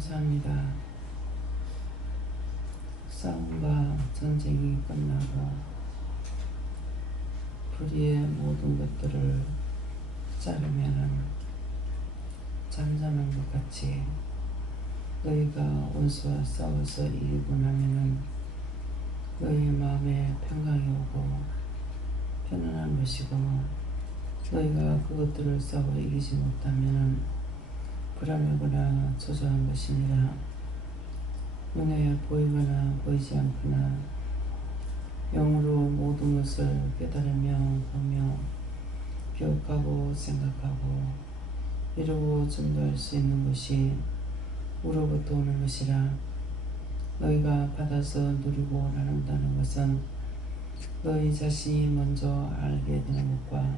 감사합니다. 싸움과 전쟁이 끝나고 불의의 모든 것들을 자르면은 잠자는 것 같이 너희가 원수와 싸워서 이기고 나면은 너희 마음에 평강이 오고 편안한 것이고, 너희가 그것들을 싸워 이기지 못하면은 불안하거나 초조한 것입니다. 눈에 보이거나 보이지 않거나 영으로 모든 것을 깨달으며 보며 기억하고 생각하고 이루고 전도할 수 있는 것이 우로부터 오는 것이라. 너희가 받아서 누리고 나눈다는 것은 너희 자신이 먼저 알게 되는 것과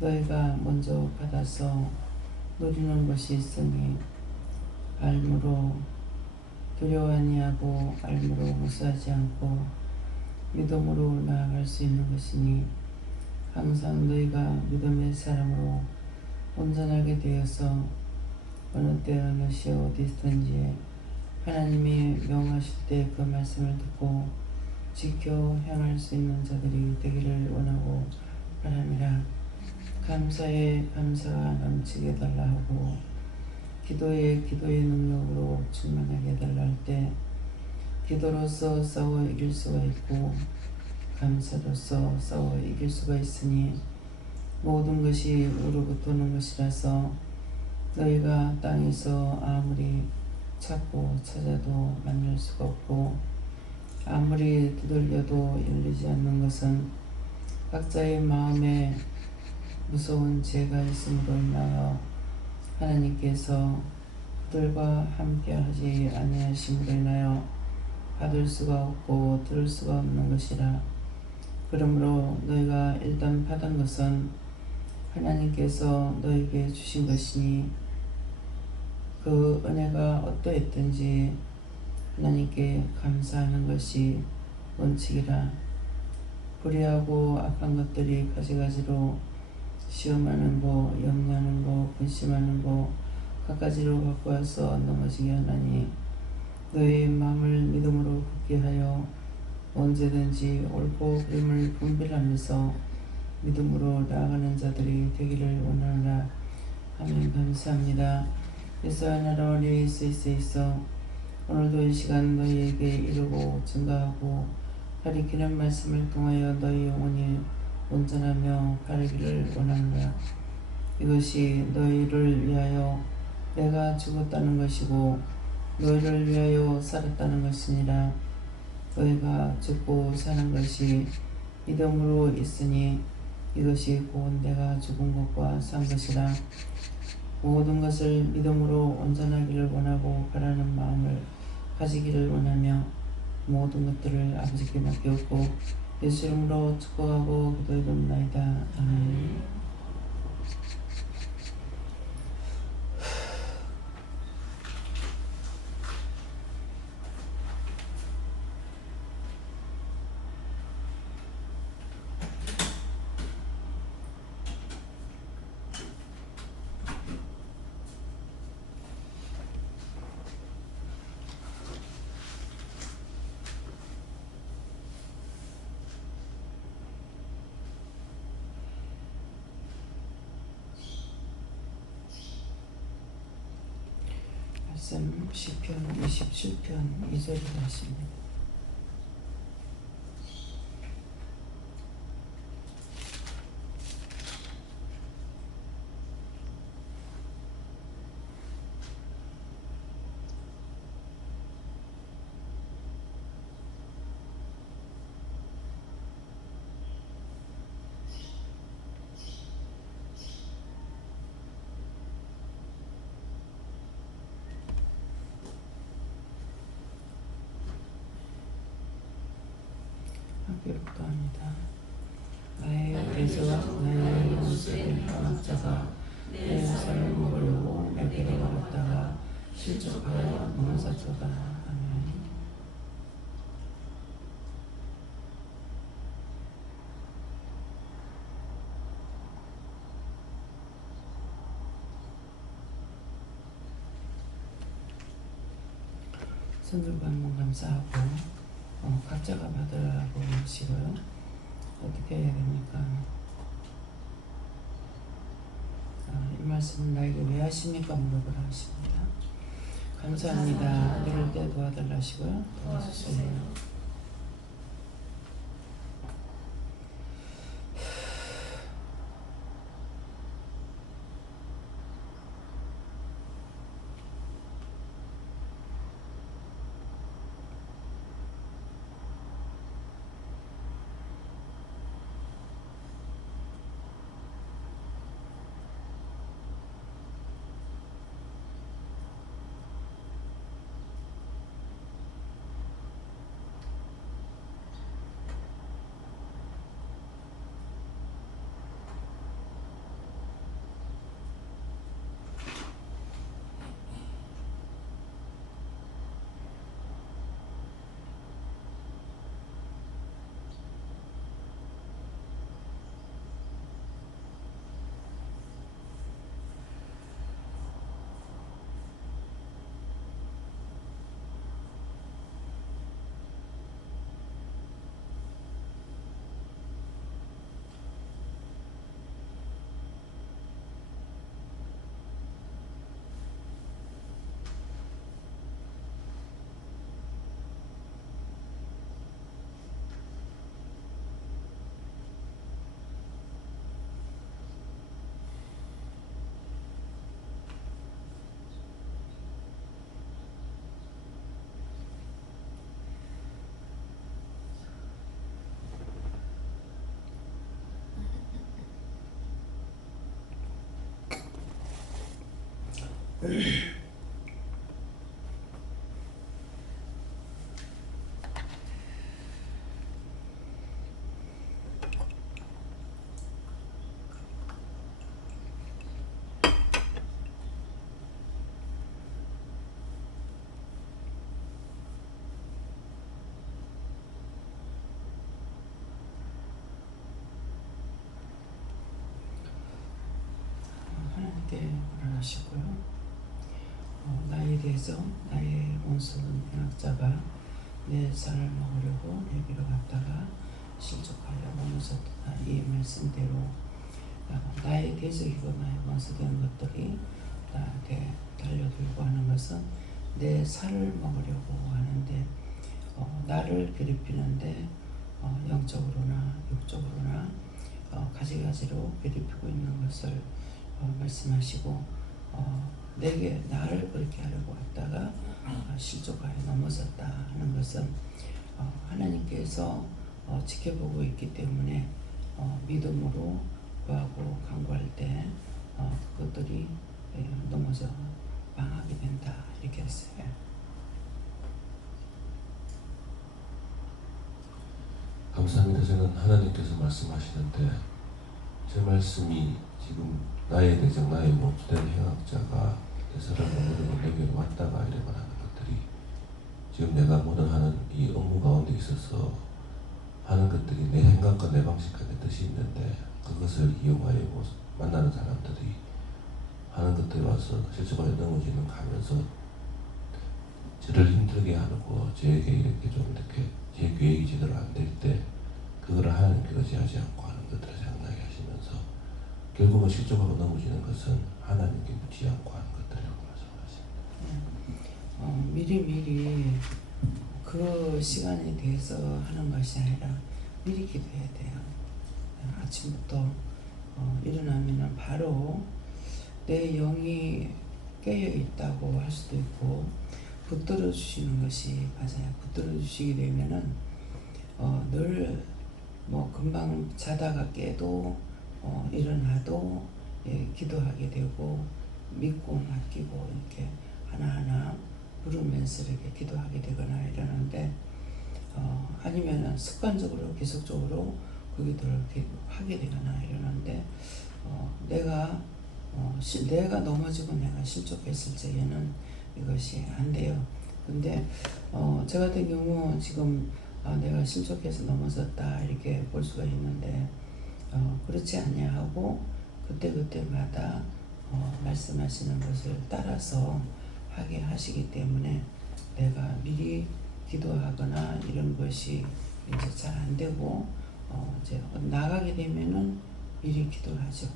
너희가 먼저 받아서 누리는 것이 있으니, 알므로 두려워 아니하고 알므로 무서워하지 않고 믿음으로 나아갈 수 있는 것이니, 항상 너희가 믿음의 사람으로 온전하게 되어서 어느 때 어느 시 어디 있든지 하나님이 명하실 때 그 말씀을 듣고 지켜 행할 수 있는 자들이 되기를 원하고 바랍니다. 감사에 감사가 넘치게 달라 하고 기도에 기도의 능력으로 충만하게 달라 할 때 기도로서 싸워 이길 수가 있고 감사로서 싸워 이길 수가 있으니, 모든 것이 우로부터 오는 것이라서 너희가 땅에서 아무리 찾고 찾아도 만날 수가 없고 아무리 두들겨도 열리지 않는 것은 각자의 마음에 무서운 죄가 있음으로 인하여 하나님께서 그들과 함께 하지 아니하심으로 인하여 받을 수가 없고 들을 수가 없는 것이라. 그러므로 너희가 일단 받은 것은 하나님께서 너희에게 주신 것이니 그 은혜가 어떠했든지 하나님께 감사하는 것이 원칙이라. 불의하고 악한 것들이 가지가지로 시험하는 거, 염려하는 거, 근심하는 거 갖가지로 갖고 와서 넘어지게 하나니, 너희의 마음을 믿음으로 굳게 하여 언제든지 옳고 그름을 분별하면서 믿음으로 나아가는 자들이 되기를 원하노라. 아멘. 감사합니다. 예수의 나라 우리 예수 있어 오늘도 이 시간 너희에게 이루고 증가하고 가리키는 말씀을 통하여 너희 영혼이 온전하며 바르기를 원하노라. 이것이 너희를 위하여 내가 죽었다는 것이고 너희를 위하여 살았다는 것이니라. 너희가 죽고 사는 것이 믿음으로 있으니 이것이 곧 내가 죽은 것과 산 것이라. 모든 것을 믿음으로 온전하기를 원하고 바라는 마음을 가지기를 원하며 모든 것들을 아버지께 맡겼고 예수 이름으로 축복하고 기도해봅나이다. 아멘. 말씀 시편 27편 2절을 하십니다. 함께 묵도합니다. 나의 애서와 나의 원수의 강압자가 내 살을 먹으려고 내게로 왔다가 실족하여 넘어졌도다. 아멘. 손들고 한번 감사하고 각자가 받으라고 하시고요. 어떻게 해야 됩니까? 이 말씀은 나에게 왜 하십니까? 물어보라 하십니다. 감사합니다. 이럴 때 도와달라 하시고요. 도와주세요. 하나님께 원하시고요. 나에 대해서 나의 원수는 행악자가 내 살을 먹으려고 내게로 갔다가 실족하여 넘어졌다. 이 말씀대로 나의 대적이고 나의 원수된 것들이 나한테 달려들고 하는 것은 내 살을 먹으려고 하는데 나를 괴롭히는데 영적으로나 육적으로나 가지가지로 괴롭히고 있는 것을 말씀하시고 내게 나를 그렇게 하려고 했다가 실족하여 넘어졌다 하는 것은 하나님께서 지켜보고 있기 때문에 믿음으로 구하고 간구할 때 그것들이 넘어져 망하게 된다 이렇게 했어요. 감사합니다. 저는 하나님께서 말씀하시는데 제 말씀이 지금 나의 대적 나의 못된 행악자가 내 사람을 모르고 내게로 왔다가 이래 말하는 것들이 지금 내가 모든 하는 이 업무 가운데 있어서 하는 것들이 내 생각과 내 방식과 내 뜻이 있는데 그것을 이용하여 만나는 사람들이 하는 것들이 와서 실수하여 넘어지는 가면서 저를 힘들게 하고 저에게 이렇게 좀 이렇게 제 계획이 제대로 안 될 때 그거를 하나님께 의지하지 않고 하는 것들을 생각나게 하시면서 결국은 실족하고 넘어지는 것은 하나님께 묻지 않고 하는 것들이라고 말씀하십니다. 미리 그 시간에 대해서 하는 것이 아니라 미리 기도해야 돼요. 아침부터 일어나면 바로 내 영이 깨어 있다고 할 수도 있고 붙들어 주시는 것이 맞아요. 붙들어 주시게 되면은 늘 금방 자다가 깨도 일어나도 기도하게 되고 믿고 맡기고 이렇게 하나하나 부르면서 이렇게 기도하게 되거나 이러는데 아니면은 습관적으로 계속적으로 그 기도를 하게 되거나 이러는데 내가 넘어지고 내가 실족했을 적에는 이것이 안 돼요. 근데 저 같은 경우 지금 내가 실족해서 넘어졌다 이렇게 볼 수가 있는데 그렇지 아니하고 그때그때마다 말씀하시는 것을 따라서 하게 하시기 때문에 내가 미리 기도하거나 이런 것이 이제 잘 안 되고 이제 나가게 되면은 미리 기도를 하죠.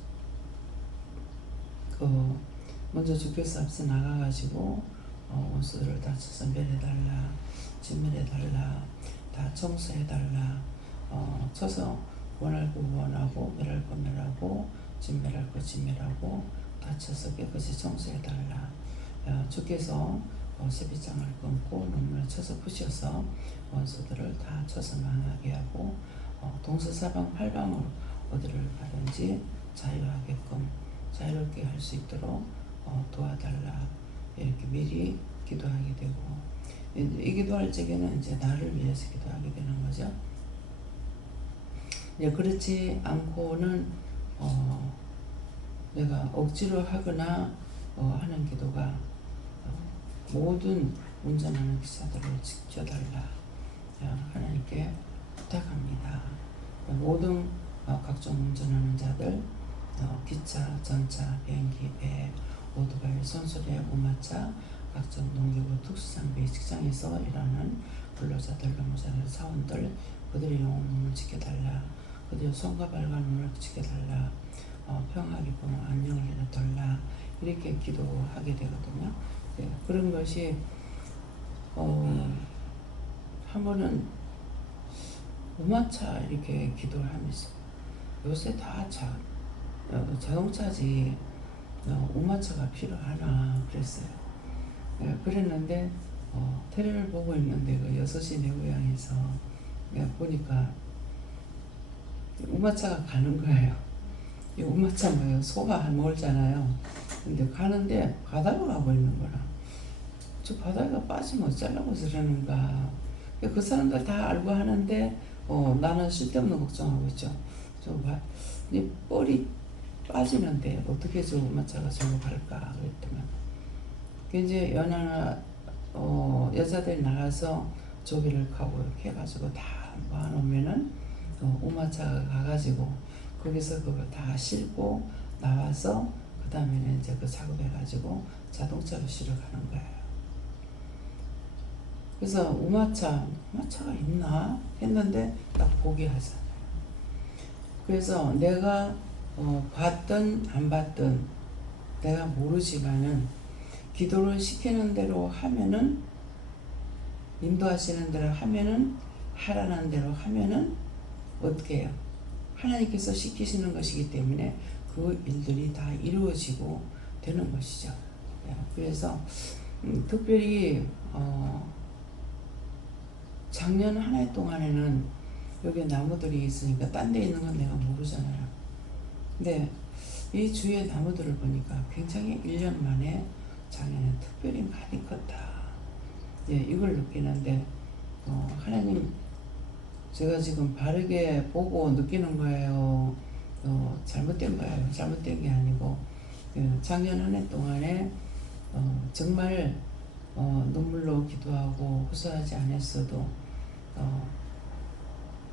먼저 주께서 앞서 나가가지고 원수들을 다 쳐서 멸해달라, 진멸해달라, 다 청소해달라, 쳐서 구원할 거 구원하고 멸할 거 멸하고 진멸할 거 진멸하고 다 쳐서 깨끗이 청소해달라. 주께서 세비장을 끊고 눈물을 쳐서 부셔서 원수들을 다 쳐서 망하게 하고 동서사방 팔방으로 어디를 가든지 자유하게끔 자유롭게 할 수 있도록 도와달라. 이렇게 미리 기도하게 되고, 이 기도할 적에는 이제 나를 위해서 기도하게 되는 거죠. 그렇지 않고는 내가 억지로 하거나 하는 기도가 모든 운전하는 기사들을 지켜달라. 하나님께 부탁합니다. 모든 각종 운전하는 자들, 기차, 전차, 비행기, 배, 오토바이, 손수레, 우마차, 각종 농기구, 특수장비, 직장에서 일하는 근로자들, 근무자들, 사원들, 그들의 영혼을 지켜달라. 그들의 손과 발과 눈을 지켜달라. 평화, 기쁨, 안녕을 해달라. 이렇게 기도하게 되거든요. 그런 것이 한 번은 우마차 이렇게 기도를 하면서, 요새 다 자동차지 우마차가 필요하나 그랬어요. 그랬는데 테레비를 보고 있는데 그 6시 내 고향에서 보니까 우마차가 가는 거예요. 이 우마차 뭐예요? 소가 멀잖아요. 근데 가는데 바다로 가고 있는 거라. 저 바다가 빠지면 어쩌려고 저러는가. 그 사람들 다 알고 하는데 나는 쓸데없는 걱정하고 있죠. 이 뻘이 빠지는데 어떻게 저 우마차가 저로 갈까 그랬더만, 이제 여자들이 나가서 조개를 가고 이렇게 해가지고 다 모아놓으면은 우마차가 가가지고 거기서 그걸 다 싣고 나와서 그 다음에는 이제 그 작업해가지고 자동차로 실어 가는 거예요. 그래서 우마차가 있나 했는데 딱 포기하잖아요. 그래서 내가 봤든 안 봤든 내가 모르지만은 기도를 시키는 대로 하면은, 인도하시는 대로 하면은, 하라는 대로 하면은 어떻게 해요? 하나님께서 시키시는 것이기 때문에 그 일들이 다 이루어지고 되는 것이죠. 그래서 특별히 작년 한 해 동안에는 여기 나무들이 있으니까 딴 데 있는 건 내가 모르잖아요. 근데 이 주위의 나무들을 보니까 굉장히 1년 만에 작년에 특별히 많이 컸다. 이걸 느끼는데 하나님, 제가 지금 바르게 보고 느끼는 거예요? 잘못된 거예요? 잘못된 게 아니고, 작년 한 해 동안에 정말 눈물로 기도하고 호소하지 않았어도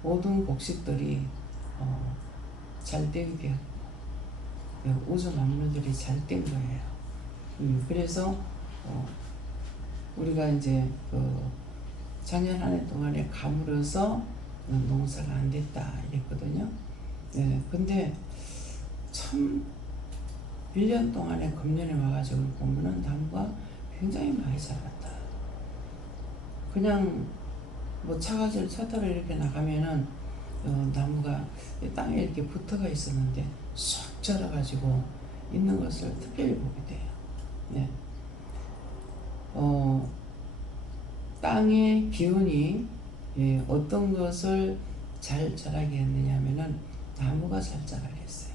모든 곡식들이 잘 되게 우주 만물들이 잘 된 거예요. 그래서 우리가 이제 작년 한 해 동안에 가물어서 농사가 안 됐다 이랬거든요. 근데 참 1년 동안에 금년에 와가지고 보면은 나무가 굉장히 많이 자랐다. 그냥 뭐 차가지를 차타로 이렇게 나가면은 나무가 땅에 이렇게 붙어가 있었는데 쏙 자라가지고 있는 것을 특별히 보게 돼요. 땅의 기운이 어떤 것을 잘 자라게 했느냐 하면은 나무가 잘 자라게 했어요.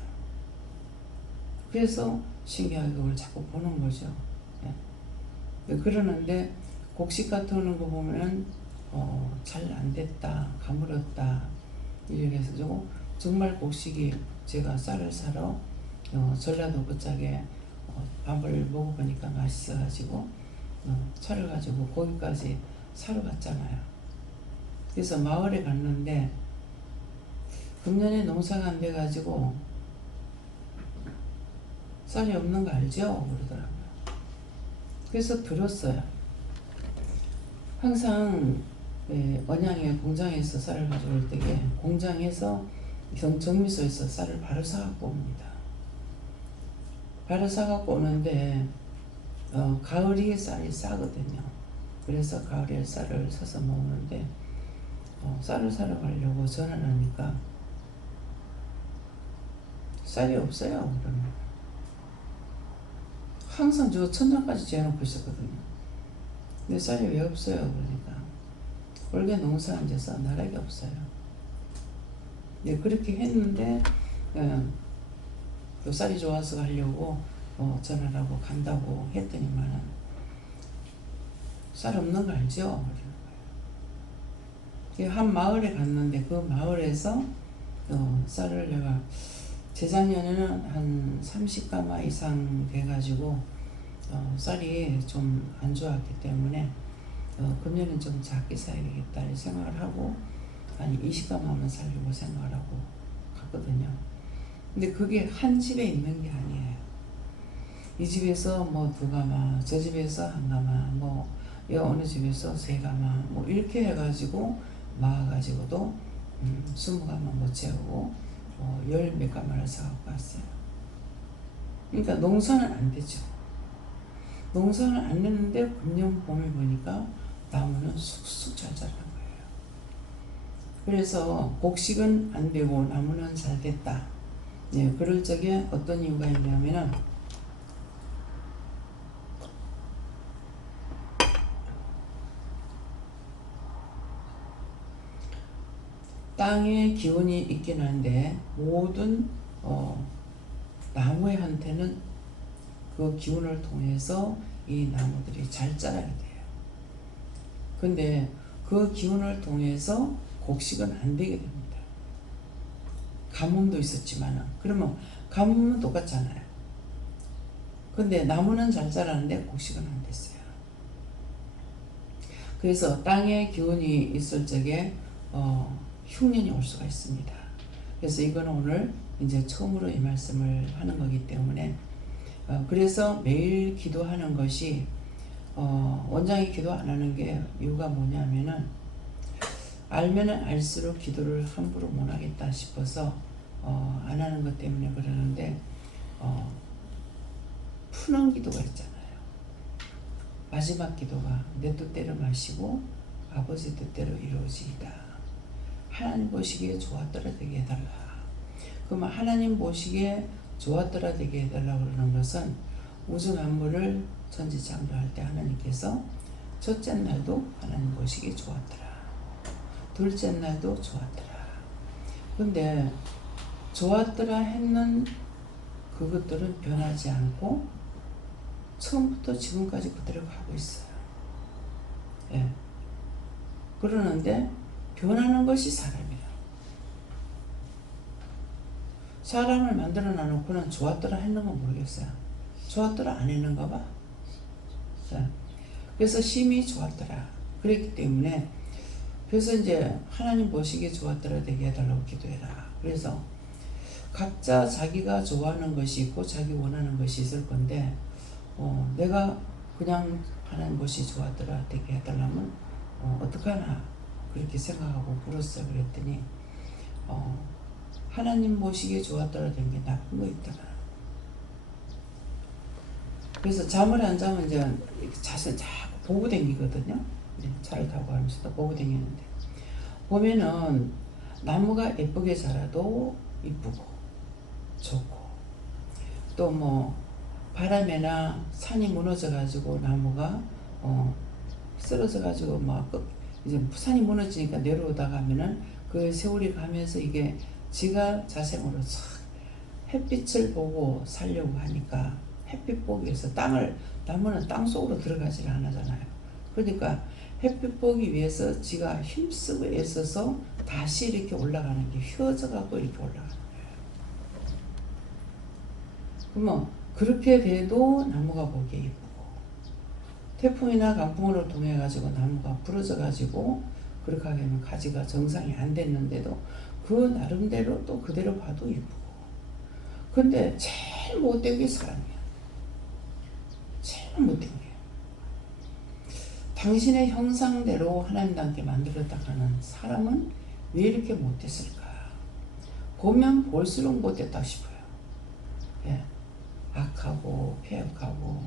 그래서 신기하게 그걸 자꾸 보는 거죠. 그러는데 곡식 같은 거 보면은 잘 안 됐다, 가물었다 이렇게 해서 정말 곡식이, 제가 쌀을 사러 전라도 끝짝에 밥을 먹어보니까 맛있어가지고 차를 가지고 거기까지 사러 갔잖아요. 그래서 마을에 갔는데 금년에 농사가 안 돼가지고 쌀이 없는 거 알죠? 그러더라고요. 그래서 들었어요. 항상 언양의 공장에서 쌀을 가져올 때에 공장에서 정미소에서 쌀을 바로 사갖고 옵니다. 바로 사갖고 오는데 가을이 쌀이 싸거든요. 그래서 가을에 쌀을 사서 먹는데 쌀을 사러 가려고 전화를 하니까 쌀이 없어요. 그러면 항상 저 천장까지 재놓고 있었거든요. 근데 쌀이 왜 없어요? 그러니까 올해 농사한 데서 나락이 없어요. 네, 그렇게 했는데 그 쌀이 좋아서 가려고 전화를 하고 간다고 했더니만은 쌀 없는 거 알죠? 한 마을에 갔는데 그 마을에서 쌀을 내가 재작년에는 한 30가마 이상 돼가지고 쌀이 좀 안 좋았기 때문에 금년은 좀 작게 사야 되겠다 이 생각을 하고 한 20가마만 살려고 생각을 하고 갔거든요. 근데 그게 한 집에 있는 게 아니에요. 이 집에서 뭐 2가마, 저 집에서 1가마, 뭐 어느 집에서 3가마, 뭐 이렇게 해가지고 모아가지고도 20가마 못 채우고 10몇 가마를 사갖고 왔어요. 그러니까 농사는 안 되죠. 농사는 안 되는데 금년 봄에 보니까 나무는 쑥쑥 잘 자란 거예요. 그래서 곡식은 안 되고 나무는 잘 됐다. 네, 그럴 적에 어떤 이유가 있냐면은 땅에 기운이 있긴 한데 모든 나무한테는 그 기운을 통해서 이 나무들이 잘 자라게 돼요. 근데 그 기운을 통해서 곡식은 안 되게 됩니다. 가뭄도 있었지만은 그러면 가뭄은 똑같잖아요. 근데 나무는 잘 자라는데 곡식은 안 됐어요. 그래서 땅에 기운이 있을 적에 흉년이 올 수가 있습니다. 그래서 이거는 오늘 이제 처음으로 이 말씀을 하는 거기 때문에 그래서 매일 기도하는 것이 원장이 기도 안 하는 게 이유가 뭐냐면은 알면은 알수록 기도를 함부로 못 하겠다 싶어서 안 하는 것 때문에 그러는데 푸는 기도가 있잖아요. 마지막 기도가 내 뜻대로 마시고 아버지 뜻대로 이루어지이다. 하나님 보시기에 좋았더라 되게 해달라. 그러면 하나님 보시기에 좋았더라 되게 해달라고 그러는 것은 우주 만물을 천지창조할 때 하나님께서 첫째 날도 하나님 보시기에 좋았더라. 둘째 날도 좋았더라. 근데 좋았더라 했는 그것들은 변하지 않고 처음부터 지금까지 그대로 가고 있어요. 예. 그러는데 변하는 것이 사람이라. 사람을 만들어 놔놓고는 좋았더라 했는 건 모르겠어요. 좋았더라 안 했는가 봐. 그래서 심히 좋았더라. 그랬기 때문에 그래서 이제 하나님 보시기에 좋았더라 되게 해달라고 기도해라. 그래서 각자 자기가 좋아하는 것이 있고 자기 원하는 것이 있을 건데 내가 그냥 하나님 보시기 좋았더라 되게 해달라면 어떡하나 그렇게 생각하고 물었어요. 그랬더니 하나님 보시기에 좋았더라 된 게 나쁜 거 있더라. 그래서 잠을 안 자면 이제 자세 자꾸 보고 댕기거든요. 차를 타고 가면서도 보고 댕기는데 보면은 나무가 예쁘게 자라도 이쁘고 좋고 또 뭐 바람에나 산이 무너져 가지고 나무가 쓰러져 가지고 막 이제 산이 무너지니까 내려오다가 하면은 그 세월이 가면서 이게 지가 자생으로 싹 햇빛을 보고 살려고 하니까 햇빛 보기 위해서 나무는 땅 속으로 들어가질 않잖아요. 그러니까 햇빛 보기 위해서 지가 힘쓰고 애써서 다시 이렇게 올라가는 게 휘어져 가고 이렇게 올라가는 거예요. 그러면 그렇게 돼도 나무가 보기에 예쁘고 태풍이나 강풍으로 통해 가지고 나무가 부러져 가지고 그렇게 하면 가지가 정상이 안 됐는데도 그 나름대로 또 그대로 봐도 예쁘고 근데 제일 못된 게 사람이야. 제일 못된 게 당신의 형상대로 하나님께 만들었다 하는 사람은 왜 이렇게 못됐을까? 보면 볼수록 못됐다 싶어요. 예. 악하고 폐역하고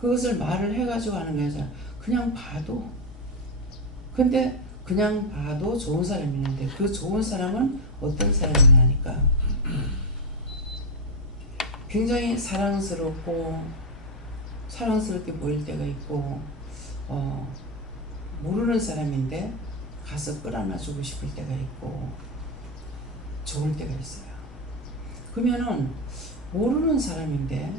그것을 말을 해가지고 하는 게 아니라 그냥 봐도, 근데 그냥 봐도 좋은 사람이 있는데 그 좋은 사람은 어떤 사람이냐니까 굉장히 사랑스럽게 보일 때가 있고 모르는 사람인데 가서 끌어안아주고 싶을 때가 있고 좋을 때가 있어요. 그러면은 모르는 사람인데,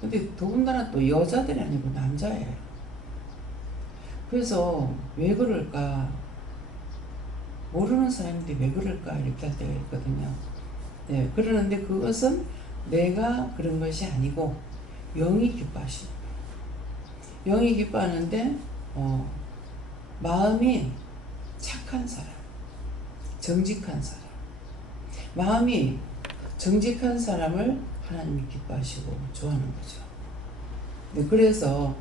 근데 더군다나 또 여자들이 아니고 남자예요. 그래서 왜 그럴까? 모르는 사람인데 왜 그럴까? 이렇게 할 때가 있거든요. 네, 그러는데 그것은 내가 그런 것이 아니고 영이 기뻐하시는 거예요. 영이 기뻐하는데 마음이 착한 사람, 정직한 사람, 마음이 정직한 사람을 하나님이 기뻐하시고 좋아하는 거죠. 네, 그래서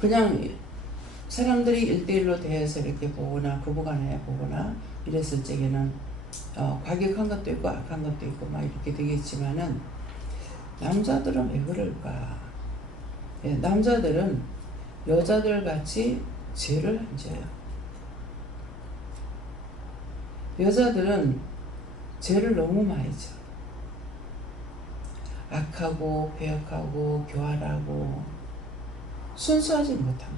그냥 사람들이 1대1로 대해서 이렇게 보거나 부부간에 보거나 이랬을 적에는 과격한 것도 있고 악한 것도 있고 막 이렇게 되겠지만은 남자들은 왜 그럴까? 예, 남자들은 여자들 같이 죄를 안 져요. 여자들은 죄를 너무 많이 져. 악하고 배역하고 교활하고 순수하지 못한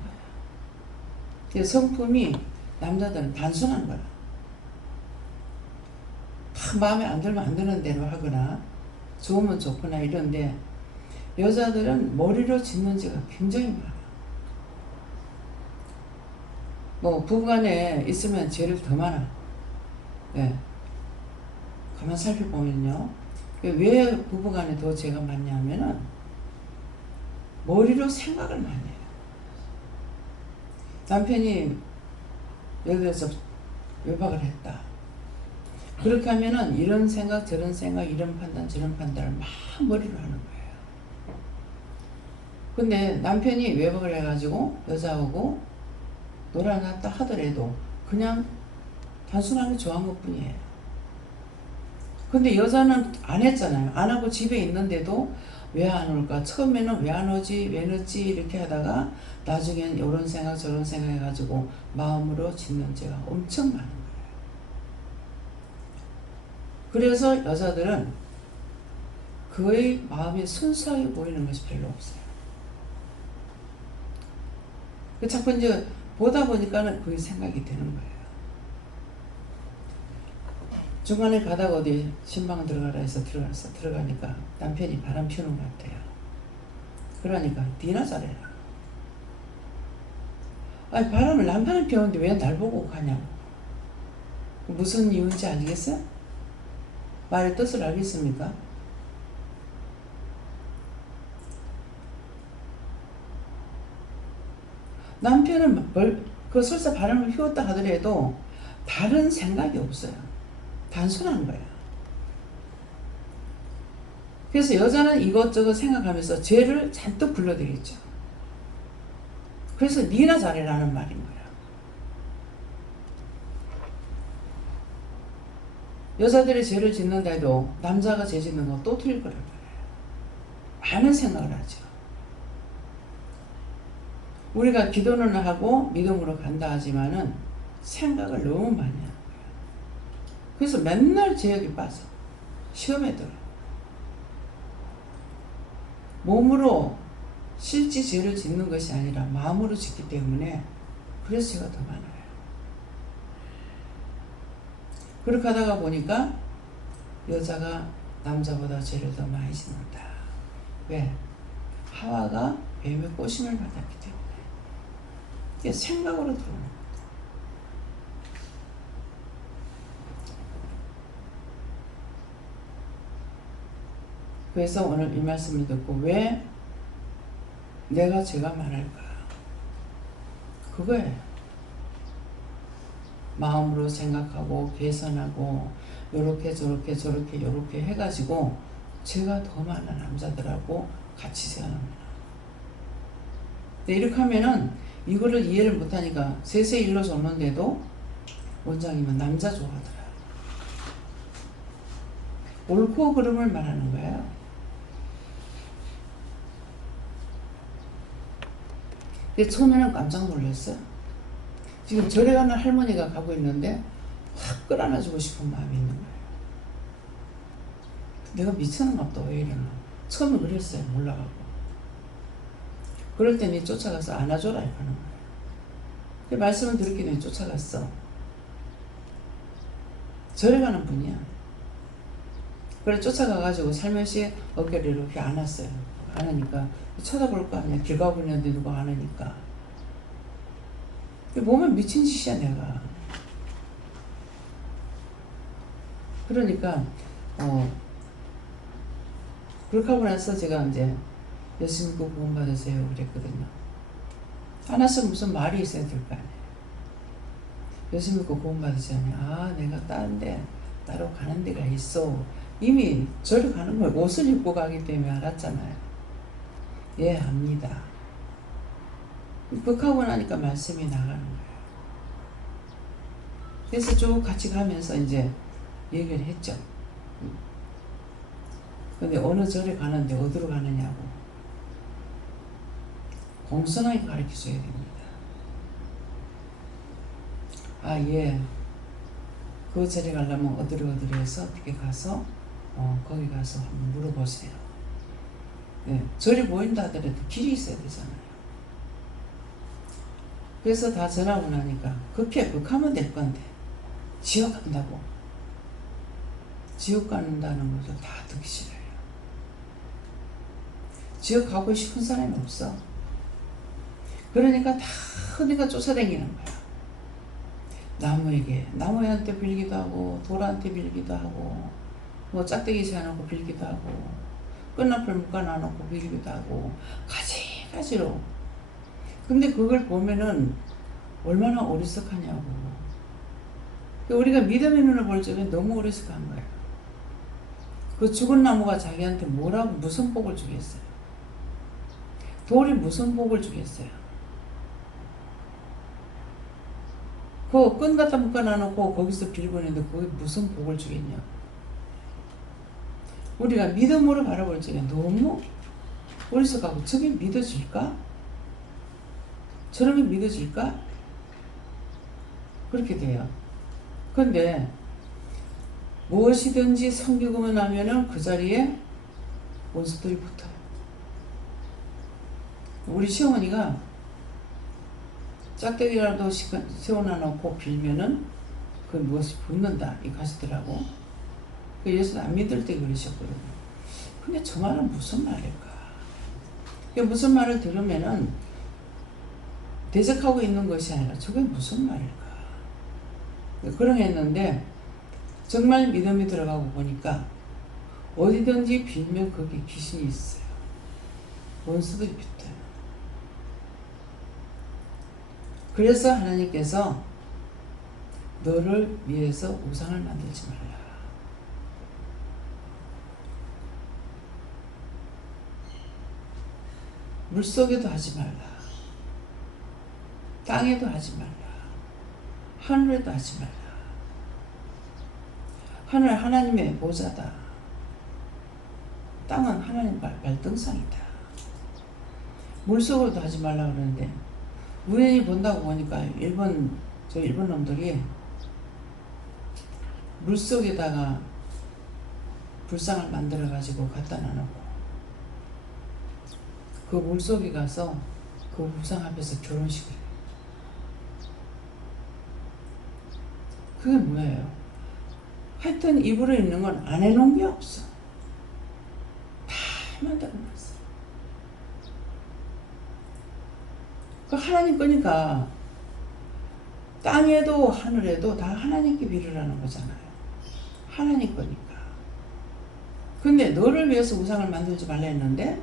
거야. 성품이 남자들은 단순한 거야. 다 마음에 안 들면 안 드는 대로 하거나 좋으면 좋거나 이런데 여자들은 머리로 짓는 죄가 굉장히 많아. 뭐 부부간에 있으면 죄를 더 많아. 네. 가만 살펴보면요. 왜 부부간에 더 죄가 많냐면은 머리로 생각을 많이 해요. 남편이 예를 들어서 외박을 했다. 그렇게 하면은 이런 생각 저런 생각 이런 판단 저런 판단을 막 머리로 하는 거예요. 근데 남편이 외박을 해가지고 여자하고 놀아놨다 하더라도 그냥 단순하게 좋아한 것 뿐이에요. 근데 여자는 안 했잖아요. 안 하고 집에 있는데도 왜 안 올까? 처음에는 왜 안 오지? 왜 늦지? 이렇게 하다가 나중엔 이런 생각 저런 생각 해가지고 마음으로 짓는 죄가 엄청 많은 거예요. 그래서 여자들은 거의 마음이 순수하게 보이는 것이 별로 없어요. 자꾸 이제 보다 보니까는 그게 생각이 되는 거예요. 중간에 가다가 어디 신방 들어가라 해서 들어가니까 남편이 바람 피우는 것 같아요. 그러니까 니나 잘해라. 아니 바람을 남편이 피우는데 왜 날 보고 가냐고. 무슨 이유인지 알겠어요? 말의 뜻을 알겠습니까? 남편은 그 설사 바람을 피웠다 하더라도 다른 생각이 없어요. 단순한 거야. 그래서 여자는 이것저것 생각하면서 죄를 잔뜩 불러들이죠. 그래서 니나 잘해라는 말인 거야. 여자들이 죄를 짓는다 해도 남자가 죄 짓는 거 또 틀릴 거란 말이에요. 많은 생각을 하죠. 우리가 기도는 하고 믿음으로 간다 하지만은 생각을 너무 많이 하는 거예요. 그래서 맨날 죄악에 빠져. 시험에 들어. 몸으로 실제 죄를 짓는 것이 아니라 마음으로 짓기 때문에 그래서 죄가 더 많아요. 그렇게 하다가 보니까 여자가 남자보다 죄를 더 많이 짓는다. 왜? 하와가 뱀의 꼬심을 받았기 때문에. 이게 생각으로 들어오는 거예요. 그래서 오늘 이 말씀을 듣고 왜 내가 죄가 많을까? 그거예요. 마음으로 생각하고 개선하고 요렇게 저렇게 저렇게 요렇게 해가지고 죄가 더 많은 남자들하고 같이 사는 거야. 근데 이렇게 하면은 이거를 이해를 못하니까 세세 일러 줬는데도 원장님은 남자 좋아하더라. 옳고 그름을 말하는 거예요. 처음에는 깜짝 놀랐어요. 지금 절에 가는 할머니가 가고 있는데 확 끌어안아주고 싶은 마음이 있는 거예요. 내가 미쳤나 보다. 왜 이러나. 처음에 그랬어요. 몰라가고. 그럴 때니 쫓아가서 안아줘라 이러는 거예요. 말씀을 들었기 때문에 쫓아갔어. 절에 가는 분이야. 그래 쫓아가가지고 살며시 어깨를 이렇게 안았어요. 안으니까 쳐다볼 거 아니야. 길 가고 있는데 누가 안으니까. 보면 미친 짓이야 내가. 그러니까 그렇게 하고 나서 제가 이제 예수 믿고 구원 받으세요 그랬거든요. 안아서 무슨 말이 있어야 될 거 아니에요. 예수 믿고 구원 받으자니 내가 다른 데 따로 가는 데가 있어. 이미 저리 가는 거예요. 옷을 입고 가기 때문에 알았잖아요. 예, 압니다. 극하고 나니까 말씀이 나가는 거예요. 그래서 쭉 같이 가면서 이제 얘기를 했죠. 근데 어느 절에 가는데 어디로 가느냐고. 공손하게 가르쳐줘야 됩니다. 예. 그 절에 가려면 어디로 해서 어떻게 가서 거기 가서 한번 물어보세요. 네, 절이 보인다 하더라도 길이 있어야 되잖아요. 그래서 다 전하고 나니까 극하면 될 건데 지옥 간다고. 지옥 간다는 것도 다 듣기 싫어요. 지옥 가고 싶은 사람이 없어. 그러니까 다 어디가 쫓아다니는 거야. 나무한테 빌기도 하고 돌한테 빌기도 하고 뭐 짝대기 세워놓고 빌기도 하고 끈앞을 묶어놔놓고 빌기도 하고 가지가지로. 근데 그걸 보면은 얼마나 어리석하냐고. 우리가 믿음의 눈을 볼 적에 너무 어리석한 거예요. 그 죽은 나무가 자기한테 무슨 복을 주겠어요. 돌이 무슨 복을 주겠어요. 그 끈 갖다 묶어놔놓고 거기서 빌고 있는데 그게 무슨 복을 주겠냐. 우리가 믿음으로 바라볼 적에 너무 어리석하고 저게 믿어질까? 저런 게 믿어질까? 그렇게 돼요. 그런데 무엇이든지 섬기고 나면은 그 자리에 원수들이 붙어요. 우리 시어머니가 짝대기라도 세워놔놓고 빌면은 그 무엇이 붙는다 이 가시더라고. 그 예수는 안 믿을 때 그러셨거든요. 근데 저 말은 무슨 말일까? 무슨 말을 들으면은 대적하고 있는 것이 아니라 저게 무슨 말일까? 그런 했는데 정말 믿음이 들어가고 보니까 어디든지 빌면 거기 귀신이 있어요. 원수들이 붙어요. 그래서 하나님께서 너를 위해서 우상을 만들지 말라. 물속에도 하지 말라. 땅에도 하지 말라. 하늘에도 하지 말라. 하늘 하나님의 보좌다. 땅은 하나님 발등상이다. 물속으로도 하지 말라 그러는데 우연히 본다고 보니까 일본 놈들이 물속에다가 불상을 만들어 가지고 갖다 놔놓고 그 물속에 가서 그 우상 앞에서 결혼식을 해요. 그게 뭐예요? 하여튼 입으로 있는 건 안 해놓은 게 없어. 다 만들어놨어. 그 하나님 거니까 땅에도 하늘에도 다 하나님께 빌으라는 거잖아요. 하나님 거니까. 근데 너를 위해서 우상을 만들지 말라 했는데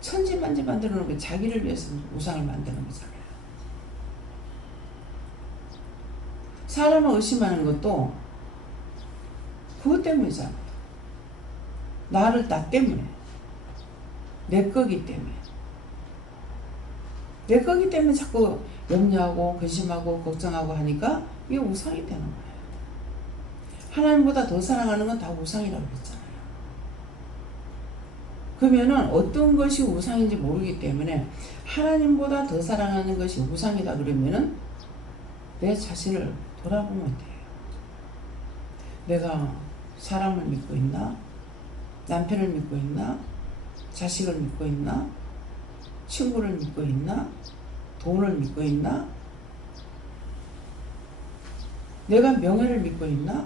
천지만지 만들어 놓고 자기를 위해서 우상을 만드는 거잖아요. 사람을 의심하는 것도 그것 때문이잖아요. 나 때문에. 내 거기 때문에. 내 거기 때문에 자꾸 염려하고 근심하고 걱정하고 하니까 이게 우상이 되는 거예요. 하나님보다 더 사랑하는 건 다 우상이라고 그랬잖아요. 그러면은 어떤 것이 우상인지 모르기 때문에 하나님보다 더 사랑하는 것이 우상이다 그러면은 내 자신을 돌아보면 돼요. 내가 사람을 믿고 있나? 남편을 믿고 있나? 자식을 믿고 있나? 친구를 믿고 있나? 돈을 믿고 있나? 내가 명예를 믿고 있나?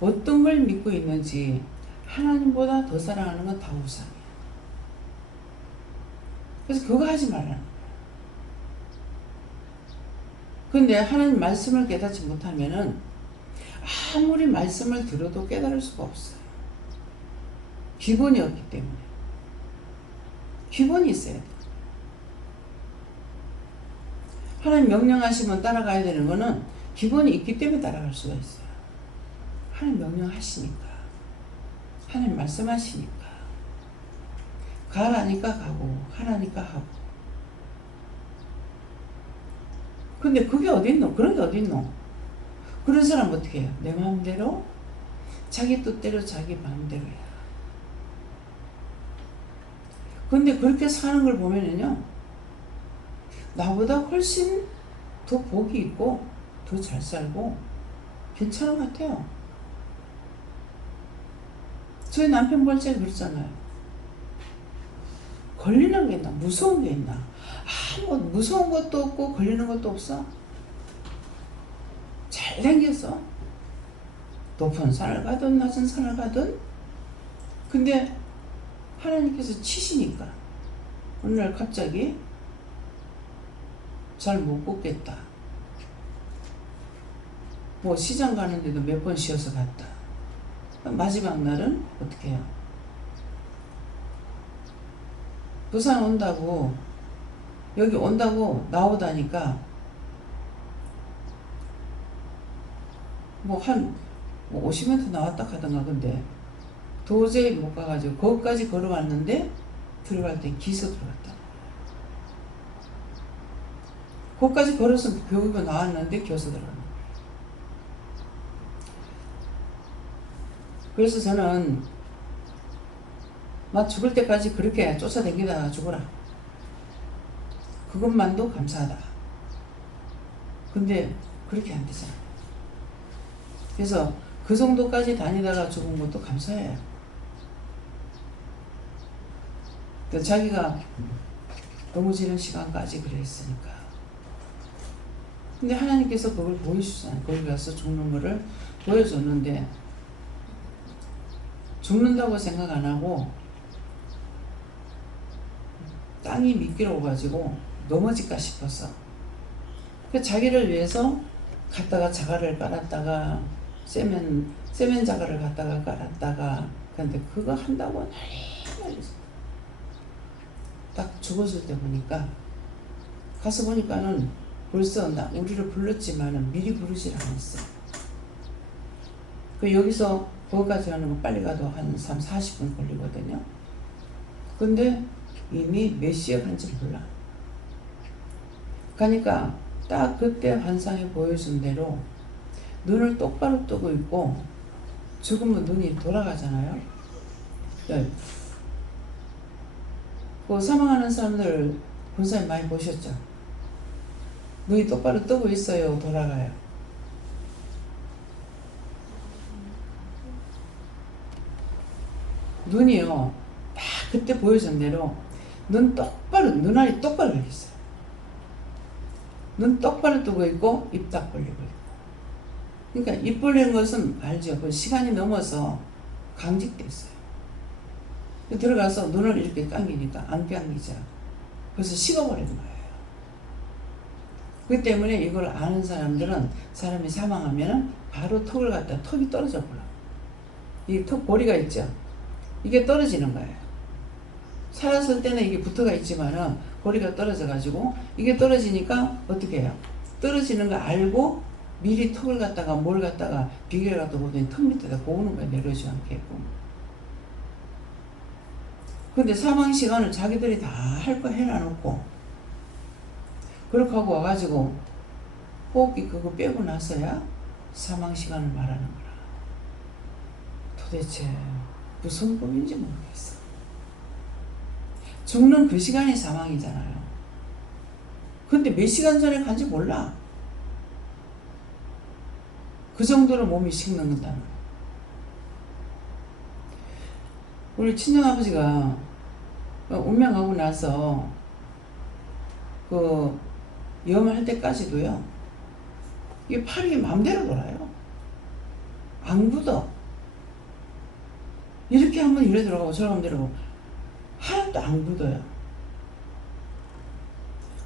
어떤 걸 믿고 있는지 하나님보다 더 사랑하는 건 다 우상이야. 그래서 그거 하지 말라는 거야. 근데 하나님 말씀을 깨닫지 못하면은 아무리 말씀을 들어도 깨달을 수가 없어요. 기본이 없기 때문에. 기본이 있어야 돼. 하나님 명령하시면 따라가야 되는 거는 기본이 있기 때문에 따라갈 수가 있어요. 하나님 명령하시니까. 하나님 말씀하시니까. 가라니까 가고 하라니까 하고. 근데 그게 어딨노? 그런 게 어딨노? 그런 사람 어떻게 해요? 내 마음대로 자기 뜻대로 자기 마음대로야. 근데 그렇게 사는 걸 보면은요, 나보다 훨씬 더 복이 있고 더 잘 살고 괜찮은 것 같아요. 저희 남편 볼 때 그랬잖아요. 걸리는 게 있나? 무서운 게 있나? 뭐 무서운 것도 없고 걸리는 것도 없어. 잘생겼어. 높은 산을 가든 낮은 산을 가든. 근데 하나님께서 치시니까 어느 날 갑자기 잘 못 걷겠다. 뭐 시장 가는데도 몇 번 쉬어서 갔다. 마지막 날은 어떻게 해요? 부산 온다고, 여기 온다고 나오다니까 뭐 한 50m 나왔다 가던가. 근데 도저히 못 가가지고 거기까지 걸어왔는데 들어갈 땐 기서 들어갔다. 거기까지 걸어서 겨우겨 나왔는데 기어서 들어갔다. 그래서 저는 막 죽을 때까지 그렇게 쫓아다니다가 죽어라. 그것만도 감사하다. 근데 그렇게 안 되잖아. 그래서 그 정도까지 다니다가 죽은 것도 감사해요. 자기가 넘어지는 시간까지 그랬으니까. 근데 하나님께서 그걸 보여주잖아요. 거기 가서 죽는 거를 보여줬는데 죽는다고 생각 안 하고 땅이 미끄러워가지고 넘어질까 싶었어. 그 자기를 위해서 갔다가 자갈을 깔았다가 세면 자갈을 갖다가 깔았다가. 근데 그거 한다고 난리 딱 죽었을 때 보니까, 가서 보니까는 벌써 우리를 불렀지만은 미리 부르질 않았어. 그 여기서 거기까지 가는 거 빨리 가도 한 40분 걸리거든요. 근데 이미 몇 시에 간지 몰라. 그러니까 딱 그때 환상에 보여준 대로 눈을 똑바로 뜨고 있고, 죽으면 눈이 돌아가잖아요. 그 사망하는 사람들 본사님 많이 보셨죠? 눈이 똑바로 뜨고 있어요, 돌아가요? 눈이요, 딱 그때 보여준 대로 눈알이 똑바로 이렇게 있어요. 눈 똑바로 뜨고 있고 입 딱 벌리고 있고. 그러니까 입 벌리는 것은 알죠. 그 시간이 넘어서 강직됐어요. 들어가서 눈을 이렇게 감기니까 안 감기죠. 그래서 식어버리는 거예요. 그 때문에 이걸 아는 사람들은 사람이 사망하면 바로 턱을 갖다 턱이 떨어져 버려. 이 턱 보리가 있죠. 이게 떨어지는 거예요. 살았을 때는 이게 붙어가 있지만은 고리가 떨어져 가지고 이게 떨어지니까 어떻게 해요? 떨어지는 거 알고 미리 턱을 갖다가 뭘 갖다가 비계를 갖다 보더니 턱 밑에다 고우는 거예요. 내려오지 않게끔. 근데 사망 시간을 자기들이 다 할 거 해놔놓고 그렇게 하고 와가지고 호흡기 그거 빼고 나서야 사망 시간을 말하는 거라. 도대체 무슨 꿈인지 모르겠어. 죽는 그 시간이 사망이잖아요. 근데 몇 시간 전에 간지 몰라. 그 정도로 몸이 식는다는. 우리 친정아버지가 운명하고 나서 그 염할 때까지도요, 이게 팔이 마음대로 돌아요. 안 굳어. 이렇게 한번 이래 들어가고 저렇게 한번 들어가고 하나도 안 굳어요.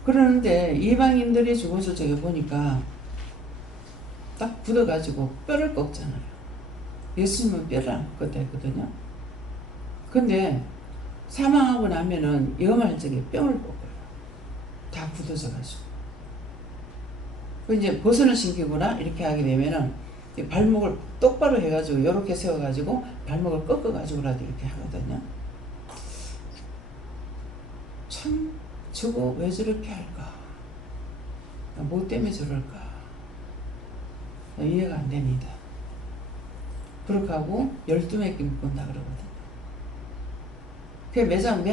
그러는데 이방인들이 죽었을 적에 보니까 딱 굳어가지고 뼈를 꺾잖아요. 예수님은 뼈를 안 꺾었다 했거든요. 근데 사망하고 나면은 염할 적에 뼈를 꺾어요. 다 굳어져가지고. 이제 버선을 신기구나 이렇게 하게 되면은 발목을 똑바로 해가지고 이렇게 세워가지고 발목을 꺾어가지고라도 이렇게 하거든요. 참 저거 왜 저렇게 할까? 뭐 때문에 저럴까? 이해가 안 됩니다. 그렇게 하고 12매 끼 묶은다 그러거든요. 그 매장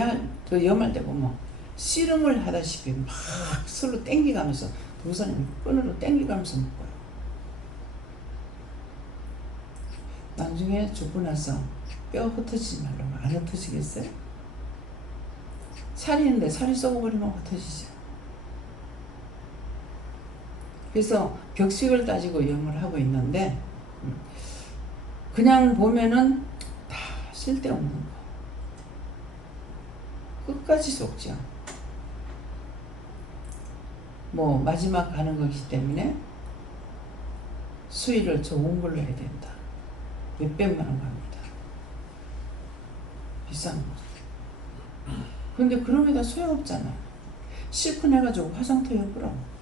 그 염할 때 보면 씨름을 하다시피 막 서로 땡기가면서 두 손에 끈으로 땡기가면서 묶어요. 나중에 죽고 나서 뼈 흩어지지 말라면 안 흩어지겠어요? 살이 있는데 살이 썩어버리면 흩어지죠. 그래서 격식을 따지고 염을 하고 있는데 그냥 보면은 다 쓸데없는 거. 끝까지 속죠. 뭐 마지막 가는 것이기 때문에 수의를 좋은 걸로 해야 된다. 몇백만 원 갑니다. 비싼 거. 근데 그럼에다 소용없잖아요. 실컷해가지고 화장터 엮으라고.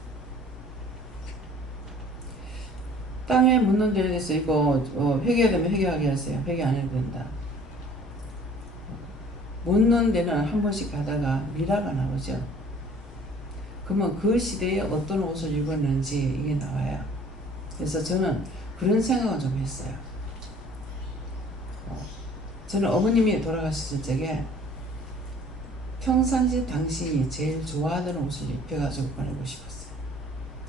땅에 묻는 데에 대해서 이거 회개되면 회개하게 하세요. 회개 안 해도 된다. 묻는 데는 한 번씩 가다가 미라가 나오죠. 그러면 그 시대에 어떤 옷을 입었는지 이게 나와요. 그래서 저는 그런 생각을 좀 했어요. 저는 어머님이 돌아가셨을 적에 평상시 당신이 제일 좋아하던 옷을 입혀가지고 보내고 싶었어요.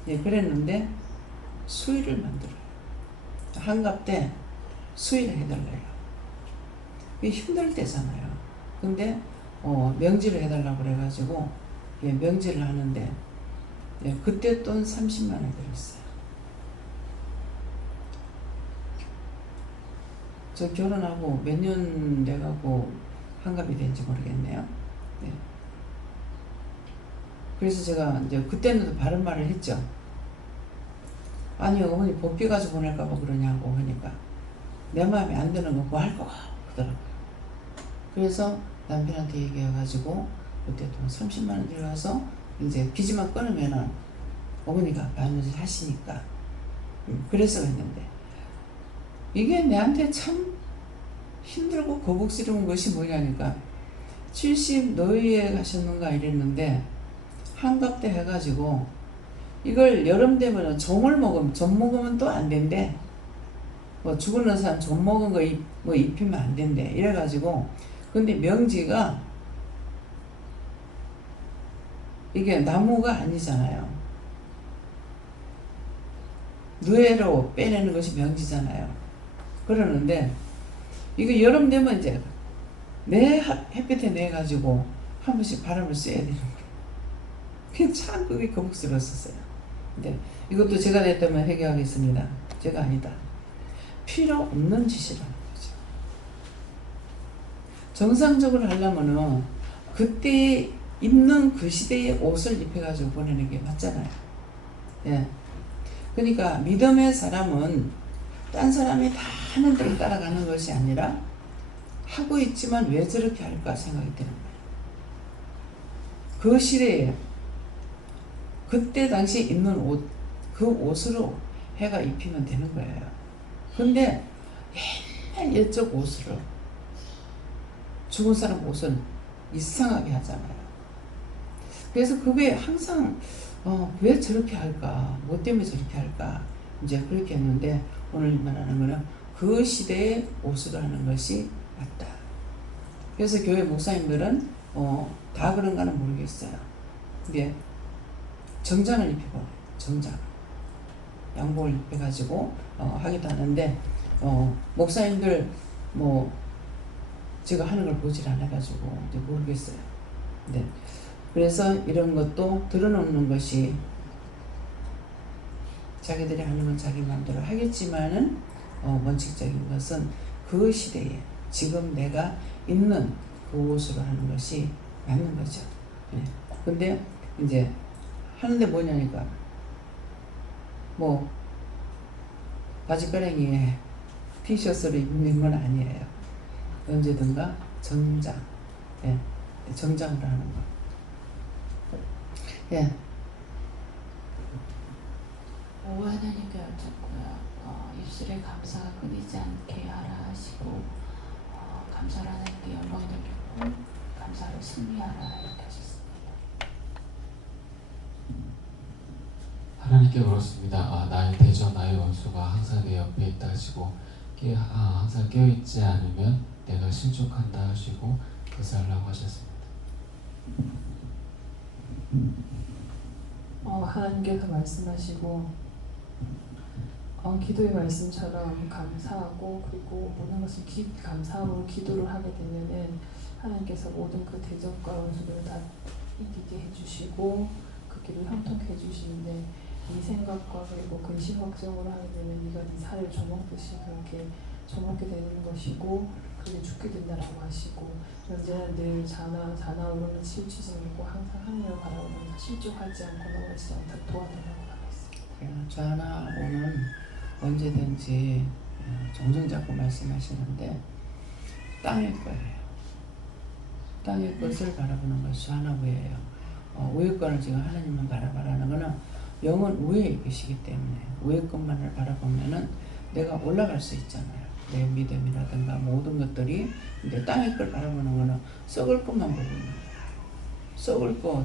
예, 그랬는데 수의를 만들어요. 한갑 때 수의를 해달래요. 이게 힘들 때잖아요. 근데 명지를 해달라고 그래가지고 예, 명지를 하는데 예, 그때 돈 30만 원 들었어요. 저 결혼하고 몇 년 돼가고 한갑이 된지 모르겠네요. 네. 그래서 제가 이제 그때는 바른 말을 했죠. 아니 어머니 복귀 가지고 보낼까봐 그러냐고 하니까 내 마음에 안 드는 거 뭐 할 거야 그러더라고요. 그래서 남편한테 얘기해가지고 그때 돈 30만 원 들어가서 이제 빚만 끊으면은 어머니가 반드시 하시니까 그래서 했는데 이게 내한테 참 힘들고 거북스러운 것이 뭐냐니까 70 너희에 가셨는가 이랬는데 한갑 때 해가지고 이걸 여름 되면은 점을 먹으면 점 먹으면 또 안 된대. 뭐 죽은 사람 점 먹은 거 뭐 입히면 안 된대. 이래가지고 근데 명지가 이게 나무가 아니잖아요. 누에로 빼내는 것이 명지잖아요. 그러는데 이거 여름 되면 이제 내 햇빛에 내가지고 한 번씩 바람을 쐬야 되는 거예요. 그게 참 그게 거북스러웠었어요. 근데 이것도 제가 됐다면 회개하겠습니다. 제가 아니다. 필요 없는 짓이라는 거죠. 정상적으로 하려면은 그때 입는 그 시대의 옷을 입혀가지고 보내는 게 맞잖아요. 예. 그러니까 믿음의 사람은 딴 사람이 다 하는 대로 따라가는 것이 아니라 하고 있지만 왜 저렇게 할까 생각이 드는 거예요. 그 시대에 그때 당시 입는 옷, 그 옷으로 해가 입히면 되는 거예요. 근데 옛날 옛적 옷으로 죽은 사람 옷은 이상하게 하잖아요. 그래서 그게 항상 왜 저렇게 할까? 뭐 때문에 저렇게 할까? 이제 그렇게 했는데 오늘 말하는 거는 그 시대의 옷으로 하는 것이 맞다. 그래서 교회 목사님들은 다 그런가는 모르겠어요. 근데 정장을 입혀버려요. 정장. 양복을 입혀가지고 하기도 하는데 목사님들 뭐 제가 하는 걸 보질 않아가지고 이제 모르겠어요. 네. 그래서 이런 것도 드러놓는 것이 자기들이 하는 건 자기 마음대로 하겠지만은 원칙적인 것은 그 시대에 지금 내가 입는 그 옷으로 하는 것이 맞는 거죠. 네. 근데 이제 하는데 뭐냐니까 뭐 바지가랑이에 티셔츠를 입는 건 아니에요. 언제든가 정장, 예, 정장으로 하는 거. 예. 하나님께 여쭙고요. 입술에 감사가 끊이지 않게 하라 하시고 감사를 하나님께 영광 돌리고 감사로 승리하라 이렇게 하셨습니다. 하나님께 물었습니다. 나의 대적 나의 원수가 항상 내 옆에 있다 하시고 항상 깨어있지 않으면 내가 실족한다 하시고 그것을 하라고 하셨습니다. 하나님께서 말씀하시고 기도의 말씀처럼 감사하고 그리고 모든 것을 감사함으로 기도를 하게 되면은 하나님께서 모든 그 대적과 원수들을 다 이기게 해주시고 그 길을 형통케 해주시는데 이 생각과 그리고 근심 걱정으로 하게 되면 네가 네 살을 저먹듯이 그렇게 저먹게 되는 것이고 그게 죽게 된다라고 하시고 언제나 늘 자나오르는 치우치지 말고 항상 하늘을 바라보면서 실족하지 않고 넘어지지 않도록 도와달라고 하고 있습니다. 자나오는 언제든지 종종 자꾸 말씀하시는데 땅의 거예요. 땅의 것을 바라보는 것이 자나오예요. 위의 거는 지금 하나님만 바라보라는 거는 영은 위에 계시기 때문에 위의 것만을 바라보면은 내가 올라갈 수 있잖아요. 내 믿음이라든가 모든 것들이. 근데 땅의 걸 바라보는 거는 썩을 것만 보고 있는 거예요. 썩을 것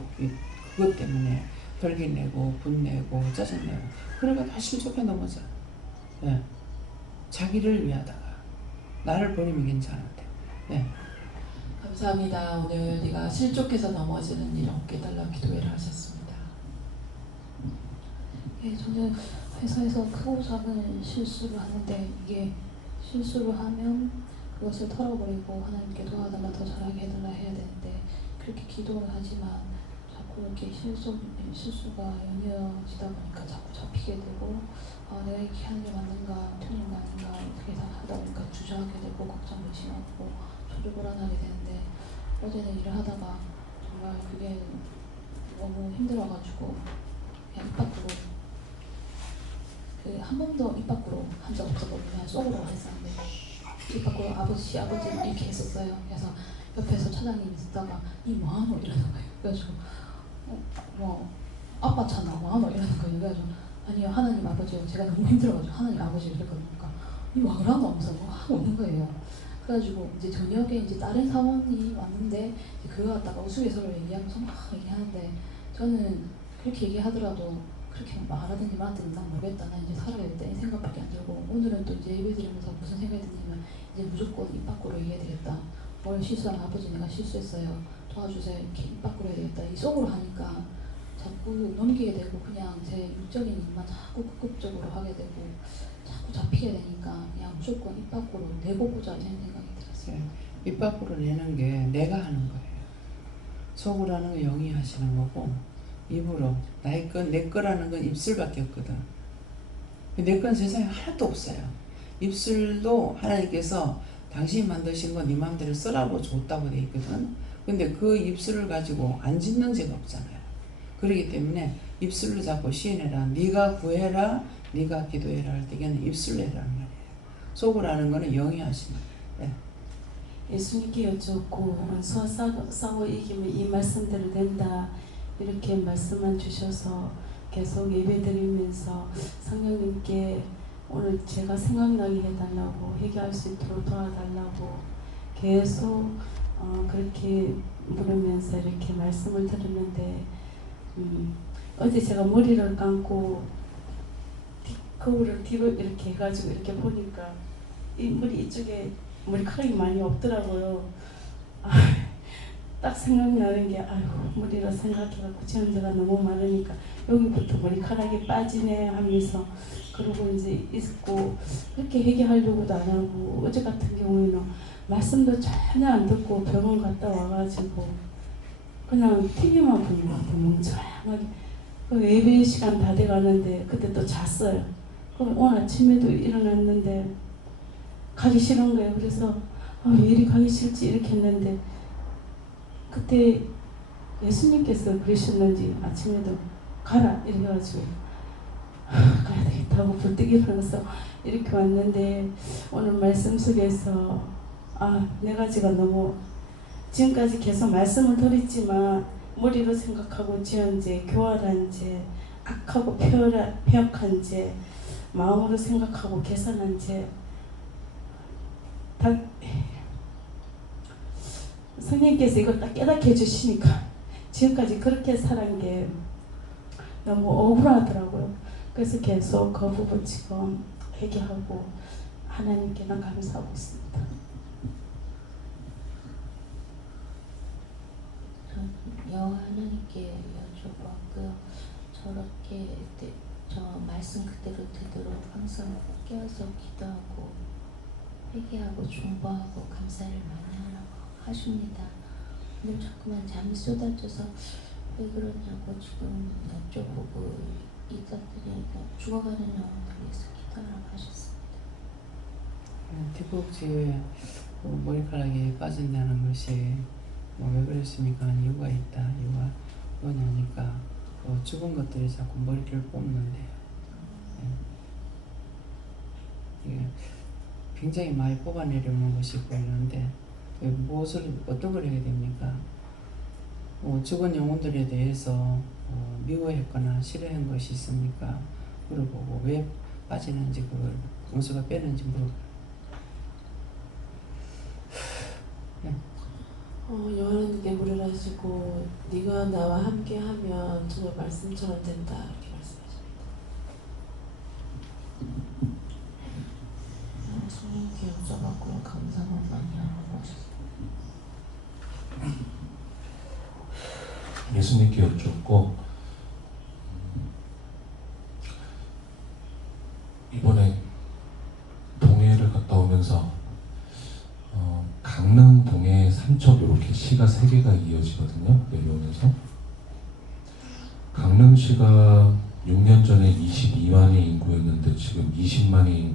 그것 때문에 덜기내고 분내고 짜증내고 그러니까 다 실족해 넘어져. 네. 자기를 위하다가 나를 버리면 괜찮은데. 네. 감사합니다. 오늘 네가 실족해서 넘어지는 일 없게 달라고 기도회를 하셨습니다. 저는 회사에서 크고 작은 실수를 하는데 이게 실수를 하면 그것을 털어버리고 하나님께 도와달라 더 잘하게 해달라 해야 되는데 그렇게 기도를 하지만 자꾸 이렇게 실수가 연이어지다 보니까 자꾸 잡히게 되고 내가 이렇게 하는 게 맞는가 틀린 거 아닌가 이렇게 하다 보니까 주저하게 되고 걱정 의심하고 저도 불안하게 되는데 어제는 일을 하다가 정말 그게 너무 힘들어가지고 그냥 입 밖으로 한 번도 입 밖으로 한 적 없었고 그냥 속으로 했었는데 입 밖으로 아버지 이렇게 했었어요. 그래서 옆에서 차장님이 듣다가 이 뭐하노 이러는 거예요. 그래가지고 아빠잖아 뭐하노 이러는 거예요. 그래가지고 아니요 하나님 아버지요 제가 너무 힘들어가지고 하나님 아버지 그랬거든요. 이 뭐하라노 하면서 뭐 하고 있는 거예요. 그래가지고 이제 저녁에 이제 다른 사원이 왔는데 이제 그거 갖다가 우스갯소리로 얘기하면서 막 얘기하는데 저는 그렇게 얘기하더라도 그렇게 말하든지 말든지 난 모르겠다. 난 이제 살아야 돼. 이 생각밖에 안 들고 오늘은 또 이제 예배 드리면서 무슨 생각이 드냐면 이제 무조건 입 밖으로 얘기해야 되겠다. 뭘 실수하면 아버지 내가 실수했어요. 도와주세요. 이렇게 입 밖으로 해야 되겠다. 이 속으로 하니까 자꾸 넘기게 되고 그냥 제 육적인 일만 자꾸 극극적으로 하게 되고 자꾸 잡히게 되니까 그냥 무조건 입 밖으로 내고 보자 이런 생각이 들었어요. 입 밖으로 내는 게 내가 하는 거예요. 속으로 하는 거 영이 하시는 거고 입으로 나의 건 내 거라는 건 입술밖에 없거든. 내 건 세상에 하나도 없어요. 입술도 하나님께서 당신이 만드신 거 네 마음대로 쓰라고 줬다고 돼 있거든. 근데 그 입술을 가지고 안 짓는 죄가 없잖아요. 그렇기 때문에 입술로 자꾸 시인해라. 네가 구해라. 네가 기도해라 할 때에는 입술로 해라는 말이에요. 속으로 하는 거는 영이 하시는 거예요. 네. 예수님께 여쭙고 원수와 싸워 이기면 이 말씀대로 된다 이렇게 말씀만 주셔서 계속 예배드리면서 성령님께 오늘 제가 생각나게 해달라고 회개할 수 있도록 도와달라고 계속 그렇게 부르면서 이렇게 말씀을 들었는데 어제 제가 머리를 감고 거울을 뒤로 이렇게 해가지고 이렇게 보니까 이 머리 이쪽에 머리카락이 많이 없더라고요. 딱 생각나는 게 아이고 머리를 생각해갖고 지연자가 너무 많으니까 여기부터 머리카락이 빠지네 하면서 그러고 이제 있고 그렇게 얘기하려고도 안 하고 어제 같은 경우에는 말씀도 전혀 안 듣고 병원 갔다 와가지고 그냥 TV만 보는 것 같아요. 멍청하게. 그 예배 시간 다 돼가는데 그때 또 잤어요. 그럼 오늘 아침에도 일어났는데 가기 싫은 거예요. 그래서 왜 이리 가기 싫지 이렇게 했는데 그때 예수님께서 그러셨는지 아침에도 가라 이래가지고 가야 되겠다고 불뜨기 일어나서 이렇게 왔는데 오늘 말씀 속에서 네 가지가 너무 지금까지 계속 말씀을 드렸지만 머리로 생각하고 지은 죄, 교활한 죄, 악하고 폐역한 죄, 마음으로 생각하고 계산한 죄 다 성령께서 이걸 딱 깨닫게 해주시니까 지금까지 그렇게 살은 게 너무 억울하더라고요. 그래서 계속 그 부분 지금 회개하고 하나님께만 감사하고 있습니다. 여호와 하나님께 여쭤봤고요. 저렇게 저 말씀 그대로 되도록 항상 깨어서 기도하고 회개하고 중보하고 감사를 많이 하라고 하십니다. 오늘 자꾸만 잠이 쏟아져서 왜 그러냐고 지금 여쭤보고 있었더니 죽어가는 영혼들 위해서 기도하라고 하셨습니다. 뒷북지에 머리카락이 빠진다는 것이 왜 그랬습니까? 이유가 있다. 이유가 뭐냐니까 죽은 것들이 자꾸 머리를 뽑는데요. 이게 굉장히 많이 뽑아내려는 것이 보이는데 무엇을 어떤 걸 해야 됩니까? 죽은 영혼들에 대해서 미워했거나 싫어한 것이 있습니까? 물어보고 왜 빠지는지 그걸 원수가 빼는지 물어보고. 여호와님께 물으라시고 네가 나와 함께하면 정말 말씀처럼 된다 이렇게 말씀하십니다. 성령께 여쭤봤고요. 감사만 많이 하라고 하셨습니다. 예수님께 여쭙고 이번에 동해를 갔다 오면서 강릉, 동해, 삼척 이렇게 시가 3개가 이어지거든요. 내려오면서 강릉시가 6년 전에 22만의 인구였는데 지금 20만이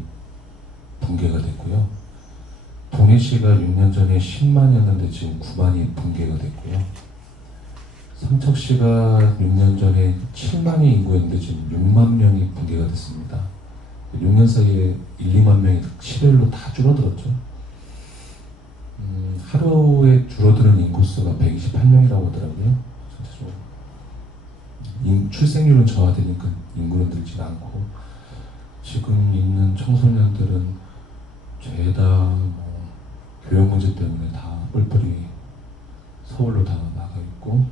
붕괴가 됐고요. 동해시가 6년 전에 10만이었는데 지금 9만이 붕괴가 됐고요. 삼척시가 6년 전에 7만의 인구였는데 지금 6만 명이 붕괴가 됐습니다. 6년 사이에 1, 2만 명이 실혈로 다 줄어들었죠. 하루에 줄어드는 인구수가 128명이라고 하더라고요. 출생률은 저하되니까 인구는 늘지 않고 지금 있는 청소년들은 죄다 교육 문제 때문에 다 뿔뿔이 서울로 다 나가 있고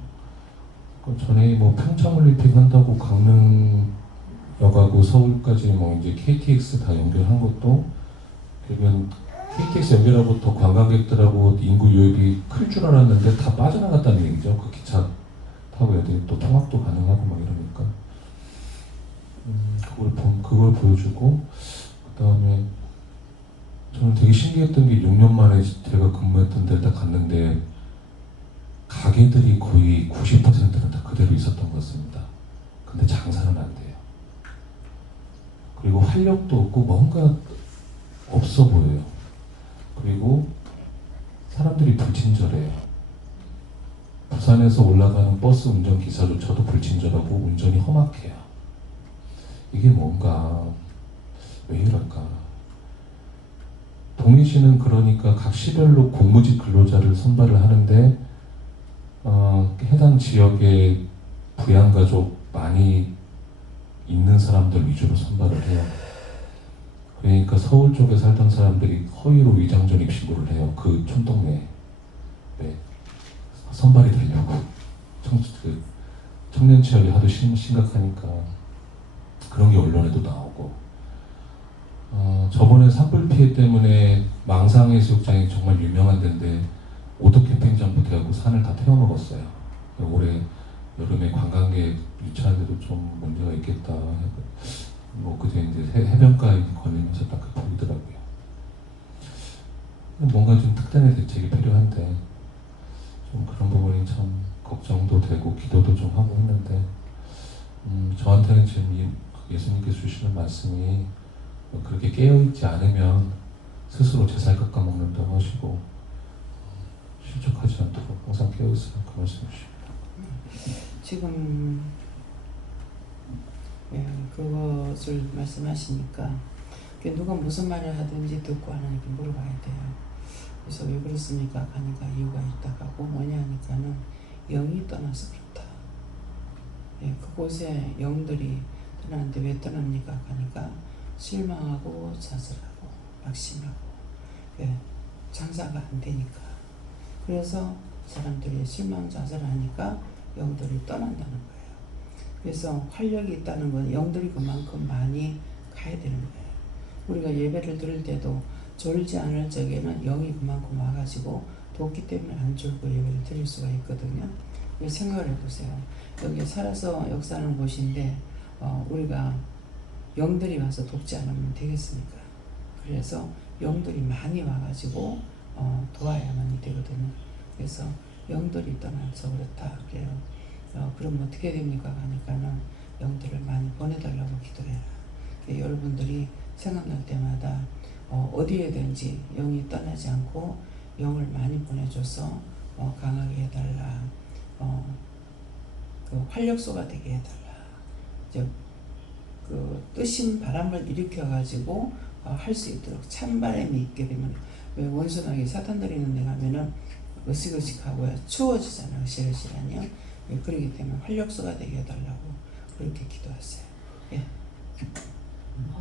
전에 평창올림픽 한다고 강릉역하고 서울까지 이제 KTX 다 연결한 것도 결국엔 KTX 연결하고 더 관광객들하고 인구 유입이 클 줄 알았는데 다 빠져나갔다는 얘기죠. 그 기차 타고 애들이 또 통학도 가능하고 막 이러니까 그걸 보여주고 그 다음에 저는 되게 신기했던 게 6년 만에 제가 근무했던 데를 딱 갔는데 가게들이 거의 90%는 다 그대로 있었던 것 같습니다. 근데 장사는 안 돼요. 그리고 활력도 없고 뭔가 없어 보여요. 그리고 사람들이 불친절해요. 부산에서 올라가는 버스 운전기사조차도 불친절하고 운전이 험악해요. 이게 뭔가 왜 이럴까? 동해시는 그러니까 각 시별로 공무직 근로자를 선발을 하는데 해당 지역에 부양가족 많이 있는 사람들 위주로 선발을 해요. 그러니까 서울 쪽에 살던 사람들이 허위로 위장전 입신고를 해요. 그 촌동네에. 네. 선발이 되려고. 청년 취업이 하도 심각하니까 그런 게 언론에도 나오고 저번에 산불 피해 때문에 망상해수욕장이 정말 유명한 데인데 오토 캠핑장부터 해갖고 산을 다 태워먹었어요. 올해 여름에 관광객 유치하는데도 좀 문제가 있겠다. 뭐 그제 이제 해변가에 걸리면서 딱 그 보이더라고요. 뭔가 좀 특단의 대책이 필요한데 좀 그런 부분이 참 걱정도 되고 기도도 좀 하고 했는데 저한테는 지금 예수님께서 주시는 말씀이 그렇게 깨어있지 않으면 스스로 제 살 깎아먹는다고 하시고 실족하지 않도록 항상 깨어있으라 그 말씀 주십니다. 지금 그것을 말씀하시니까 누가 무슨 말을 하든지 듣고 하나님께 물어봐야 돼요. 그래서 왜 그렇습니까? 하니까 이유가 있다고 하고 뭐냐 하니까는 영이 떠나서 그렇다. 그곳에 영들이 떠나는데 왜 떠납니까? 하니까 실망하고 좌절하고 낙심하고 장사가 안 되니까. 그래서 사람들이 실망 좌절하니까 영들이 떠난다는 거예요. 그래서 활력이 있다는 건 영들이 그만큼 많이 가야 되는 거예요. 우리가 예배를 드릴 때도 졸지 않을 적에는 영이 그만큼 와가지고 돕기 때문에 안 졸고 예배를 드릴 수가 있거든요. 생각을 해보세요. 여기 살아서 역사하는 곳인데 우리가 영들이 와서 돕지 않으면 되겠습니까? 그래서 영들이 많이 와가지고 도와야만이 되거든요. 그래서 영들이 떠나서 그렇다. 그래요. 그럼 어떻게 됩니까? 하니까는 영들을 많이 보내달라고 기도해라. 여러분들이 생각날 때마다 어디에든지 영이 떠나지 않고 영을 많이 보내줘서 강하게 해달라. 그 활력소가 되게 해달라. 이제 그 뜨신 바람을 일으켜가지고 할 수 있도록 찬바람이 있게 되면 왜 원수막이 사탄들이 있는 데 가면은 으식으식하고요 추워지잖아요. 으실으실하니요. 그러기 때문에 활력소가 되게 해달라고 그렇게 기도하세요. 예.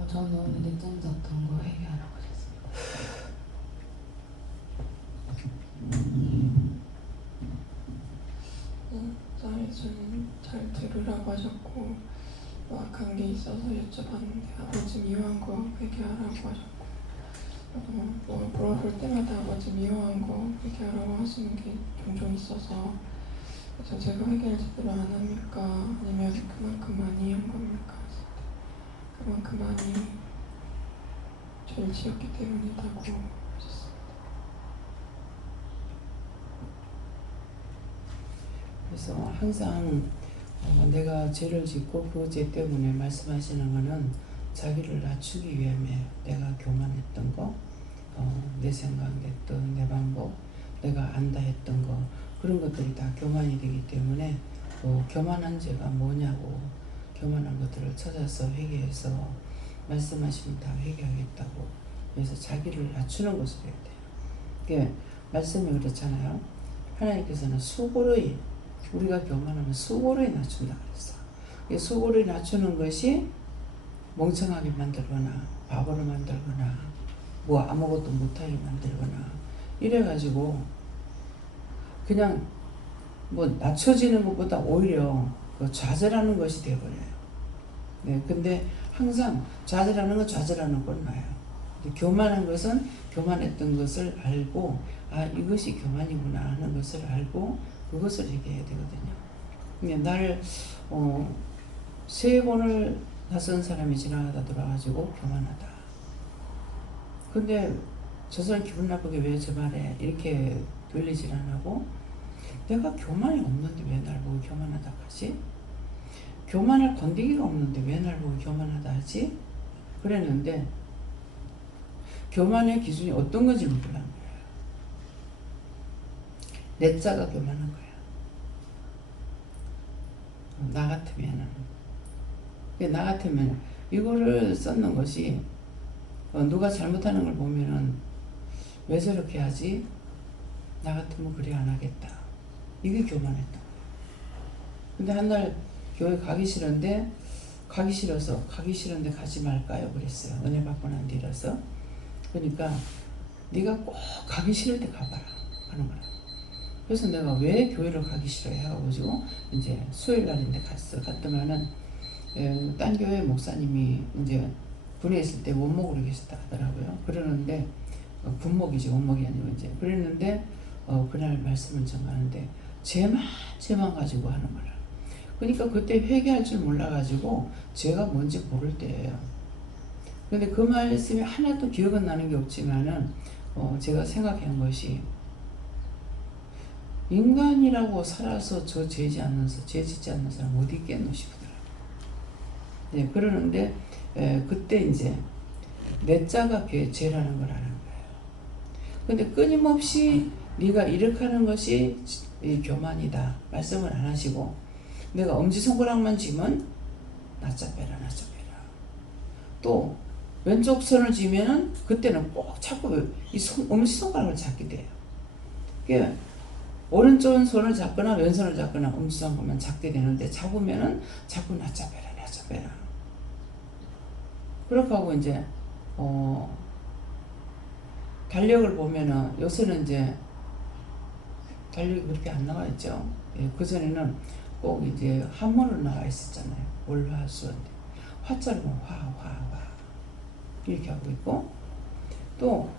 저는 오늘 늦잠 잤던 거 회개하라고 하셨습니다. 저는 잘 들으라고 하셨고 악한 게 있어서 여쭤봤는데 아버지 미워한 거 회개하라고 하셨고 뭐 물어볼 때마다 아버지 미워한 거 회개하라고 하시는 게 종종 있어서 그래서 제가 회개를 제대로 안 합니까? 아니면 그만큼 많이 한 겁니까? 그만큼 많이 죄를 지었기 때문이라고 하셨습니다. 그래서 항상 내가 죄를 짓고 그 죄 때문에 말씀하시는 거는 자기를 낮추기 위함이에요. 내가 교만했던 거, 내 생각했던 내 방법, 내가 안다 했던 거 그런 것들이 다 교만이 되기 때문에 교만한 죄가 뭐냐고 교만한 것들을 찾아서 회개해서 말씀하시면 다 회개하겠다고. 그래서 자기를 낮추는 것을 해야 돼요. 그게 말씀이 그렇잖아요. 하나님께서는 수고로이 우리가 교만하면 수고로이 낮춘다 그랬어. 수고로이 낮추는 것이 멍청하게 만들거나 바보를 만들거나 뭐 아무것도 못하게 만들거나 이래가지고 그냥 뭐 낮춰지는 것보다 오히려 좌절하는 것이 되어버려요. 근데 항상 좌절하는 건 좌절하는 건 나요. 교만한 것은 교만했던 것을 알고 이것이 교만이구나 하는 것을 알고 그것을 얘기해야 되거든요. 날 3번을 낯선 사람이 지나가다 돌아가지고 교만하다. 근데 저 사람 기분 나쁘게 왜 저 말에 이렇게 돌리질 안 하고 내가 교만이 없는데 왜 날 보고 교만하다 하지? 교만할 건데기가 없는데 왜 날 보고 교만하다 하지? 그랬는데 교만의 기준이 어떤 건지 몰라는 거예요. 내 자가 교만한 거야. 나 같으면은. 나 같으면 이거를 썼는 것이 누가 잘못하는 걸 보면은 왜 저렇게 하지? 나 같으면 그래 안 하겠다. 이게 교만했던 거야. 근데 한 날 교회 가기 싫은데 가기 싫은데 가지 말까요? 그랬어요. 은혜 받고 난 뒤라서. 그러니까 네가 꼭 가기 싫을 때 가봐라 하는 거야. 그래서 내가 왜 교회를 가기 싫어 해가지고 이제 수요일 날인데 갔더만은 딴 교회 목사님이 이제 군에 있을 때 원목으로 계셨다 하더라고요. 그러는데 군목이지 원목이 아니고 이제 그랬는데 그날 말씀을 전하는데 죄만 가지고 하는 거라. 그러니까 그때 회개할 줄 몰라가지고 죄가 뭔지 모를 때예요. 근데 그 말씀이 하나도 기억은 나는 게 없지만은 제가 생각한 것이 인간이라고 살아서 죄 짓지 않는 사람 어디 있겠노 싶더라고요. 네, 그러는데 그때 이제 내 자가 죄라는 걸 아는 거예요. 근데 끊임없이 네가 이렇게 하는 것이 이 교만이다 말씀을 안 하시고 내가 엄지손가락만 쥐면 나짜 빼라 또 왼쪽 손을 쥐면은 그때는 꼭 자꾸 이 엄지손가락을 잡게 돼요. 그러니까 오른쪽 손을 잡거나 왼손을 잡거나 엄지손가락만 잡게 되는데 잡으면은 자꾸 나짜 빼라 그렇게 하고 이제 달력을 보면은 요새는 이제 달력이 그렇게 안 나와 있죠. 예, 그전에는 꼭 이제 한문으로 나와 있었잖아요. 월화수원 화자로 보면 화 이렇게 하고 있고 또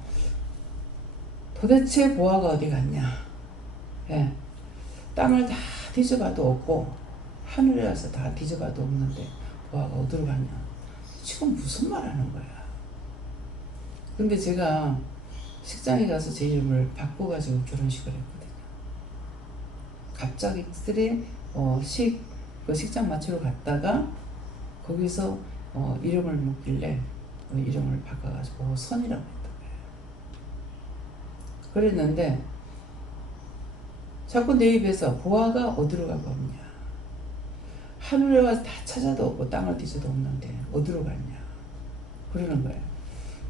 도대체 보아가 어디 갔냐. 예, 땅을 다 뒤져봐도 없고 하늘에 가서 다 뒤져봐도 없는데 보아가 어디로 갔냐. 지금 무슨 말 하는 거야. 근데 제가 식장에 가서 제 이름을 바꿔가지고 결혼식을 했거든요. 갑자기 그 식장 맞추러 갔다가 거기서 이름을 묻길래 이름을 바꿔가지고 선이라고 했던 거예요. 그랬는데 자꾸 내 입에서 보아가 어디로 가고 없냐. 하늘에 가서 다 찾아도 없고 땅을 뒤져도 없는데 어디로 갔냐. 그러는 거예요.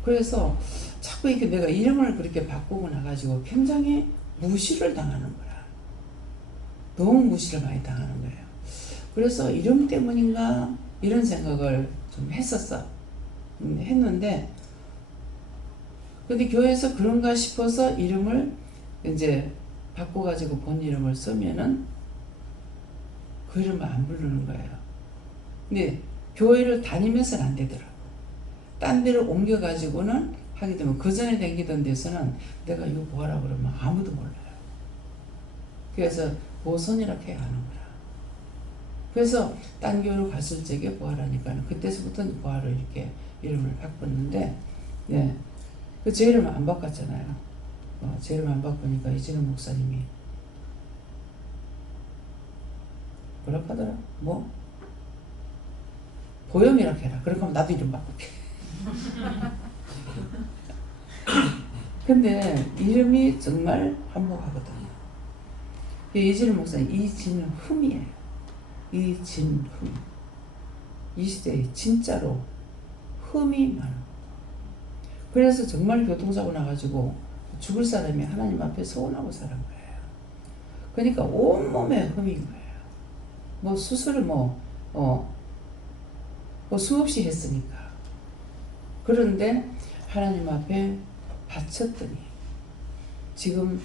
그래서 자꾸 이렇게 내가 이름을 그렇게 바꾸고 나가지고 굉장히 무시를 당하는 거야. 너무 무시를 많이 당하는 거예요. 그래서 이름 때문인가 이런 생각을 좀 했는데 근데 교회에서 그런가 싶어서 이름을 이제 바꿔가지고 본 이름을 쓰면은 그 이름을 안 부르는 거예요. 근데 교회를 다니면서는 안 되더라고. 딴 데를 옮겨가지고는 하게 되면 그 전에 다니던 데서는 내가 이거 뭐하라 그러면 아무도 몰라요. 그래서 보선이라고 해야 하는 거라. 그래서 딴 교회로 갔을 적에 보아라니까 그때서부터 보아를 이렇게 이름을 바꿨는데 예, 제 이름을 안 바꿨잖아요. 제 이름 안 바꾸니까 이진우 목사님이 뭐라고 하더라? 보영이라고 해라. 그렇게 하면 나도 이름 바꿀게. 근데 이름이 정말 한몫하거든요. 이진우 목사님 이진흠이에요. 이진흠. 이 시대에 진짜로 흠이 많아. 그래서 정말 교통사고 나가지고 죽을 사람이 하나님 앞에 서운하고 사는 거예요. 그러니까 온몸에 흠인 거예요. 수술을 수없이 했으니까. 그런데 하나님 앞에 바쳤더니 지금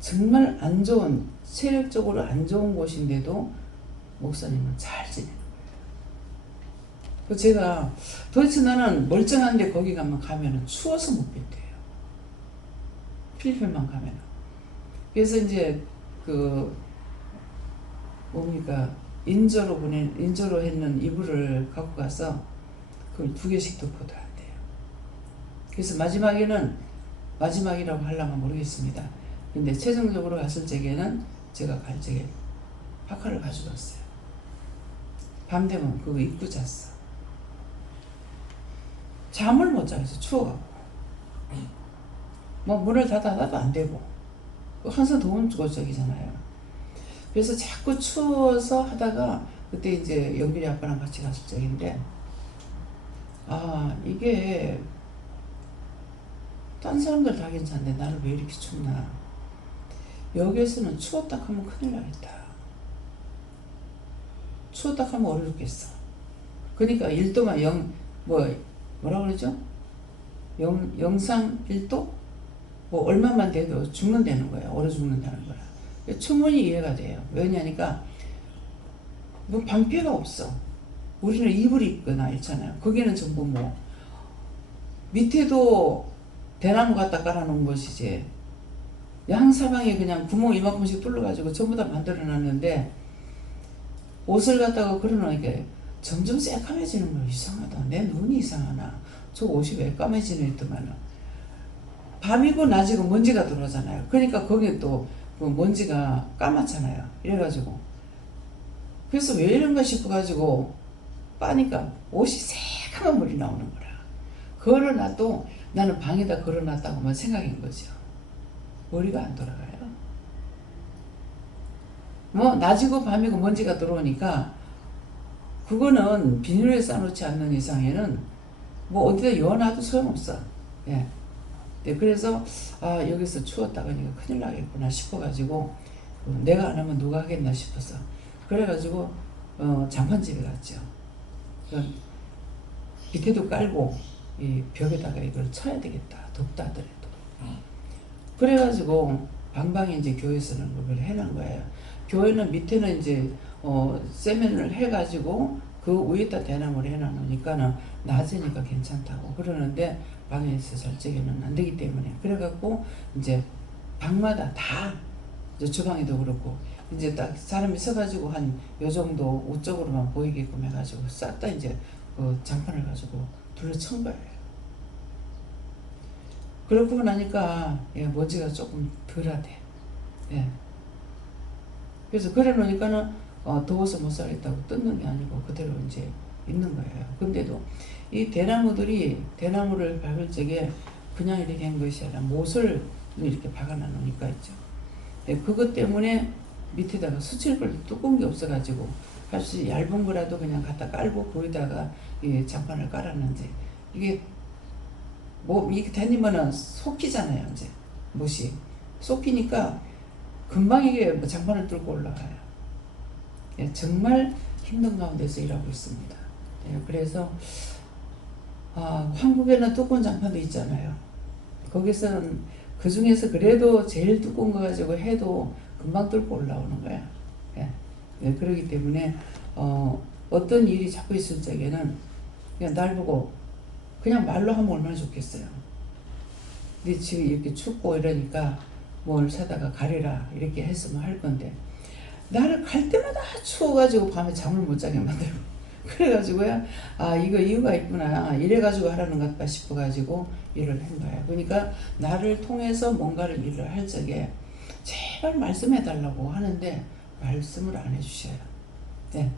정말 안 좋은, 체력적으로 안 좋은 곳인데도 목사님은 잘 지내는 거예요. 제가 도대체 나는 멀쩡한데 거기 가면은 추워서 못 빈대요. 필리핀만 가면은. 그래서 이제 인조로 했는 이불을 갖고 가서 그걸 2개씩 덮어도 안 돼요. 그래서 마지막이라고 하려면 모르겠습니다. 근데 최종적으로 갔을 적에는 제가 갈 적에 파카를 가져갔어요. 밤 되면 그거 입고 잤어. 잠을 못 자서 추워갖고. 문을 닫아도 안 되고. 항상 더운 곳적이잖아요. 그래서 자꾸 추워서 하다가 그때 이제 영길이 아빠랑 같이 갔을 적인데 이게 딴 사람들 다 괜찮은데 나는 왜 이렇게 춥나. 여기에서는 추웠다 하면 큰일 나겠다. 추웠다 하면 얼어 죽겠어. 그러니까 1도만 뭐라 그러죠? 영상 1도? 얼마만 돼도 죽는다는 거야. 얼어 죽는다는 거야. 충분히 이해가 돼요. 왜냐니까 뭐 방패가 없어. 우리는 이불 입거나 있잖아요. 거기는 전부 뭐 밑에도 대나무 갖다 깔아놓은 것이지 양사방에 그냥 구멍 이만큼씩 뚫어가지고 전부 다 만들어놨는데 옷을 갖다가 걸어놓으니까 점점 새까매지는 거 이상하다. 내 눈이 이상하나. 저 옷이 왜 까매지는 했더만은 밤이고 낮이고 먼지가 들어오잖아요. 그러니까 거기에 또 그 먼지가 까맣잖아요. 이래가지고 그래서 왜 이런가 싶어가지고 빠니까 옷이 새까만 물이 나오는 거라. 걸어놔도 나는 방에다 걸어놨다고만 생각인 거죠. 머리가 안 돌아가요. 뭐 낮이고 밤이고 먼지가 들어오니까 그거는 비닐에 싸놓지 않는 이상에는 뭐 어디다 열어놔도 소용없어. 예. 네, 그래서 여기서 추웠다가 큰일 나겠구나 싶어가지고 내가 안 하면 누가 하겠나 싶어서 그래가지고 장판집에 갔죠. 밑에도 깔고 이 벽에다가 이걸 쳐야 되겠다. 덥다 하더라도. 그래가지고 방방에 이제 교회에서는 그걸 해놓은 거예요. 교회는 밑에는 이제 세면을 해가지고 그 위에다 대나무를 해놔놓으니까는 낮으니까 괜찮다고 그러는데 방에서 잘 적에는 안 되기 때문에 그래갖고 이제 방마다 다 이제 주방에도 그렇고 이제 딱 사람이 서가지고 한 요 정도 우쪽으로만 보이게끔 해가지고 싹 다 이제 그 장판을 가지고 둘러친 거예요. 그러고 나니까 먼지가 조금 덜하대. 예. 그래서 그래 놓으니까는 더워서 못 살겠다고 뜯는 게 아니고 그대로 이제 있는 거예요. 근데도 이 대나무를 박을 적에 그냥 이렇게 한 것이 아니라 못을 이렇게 박아놔 놓으니까 있죠. 예, 그것 때문에 밑에다가 수칠걸 두꺼운 게 없어가지고 할 수 얇은 거라도 그냥 갖다 깔고 거기다가 이 장판을 깔았는데 이게 뭐 이게 다니면은 속히잖아요. 이제 못이 속히니까 금방 이게 장판을 뚫고 올라가요. 예, 정말 힘든 가운데서 일하고 있습니다. 예, 그래서 한국에는 두꺼운 장판도 있잖아요. 거기서는 그 중에서 그래도 제일 두꺼운 거 가지고 해도 금방 뚫고 올라오는 거야. 예. 예, 그렇기 때문에 어떤 일이 자꾸 있을 적에는 그냥 날 보고 그냥 말로 하면 얼마나 좋겠어요. 근데 지금 이렇게 춥고 이러니까 뭘 사다가 가리라 이렇게 했으면 할 건데 나를 갈 때마다 추워가지고 밤에 잠을 못 자게 만들고 그래가지고요 이거 이유가 있구나 이래가지고 하라는 것 같다 싶어가지고 일을 한 거예요. 그러니까 나를 통해서 뭔가를 일을 할 적에 제발 말씀해달라고 하는데 말씀을 안 해주셔요. 네.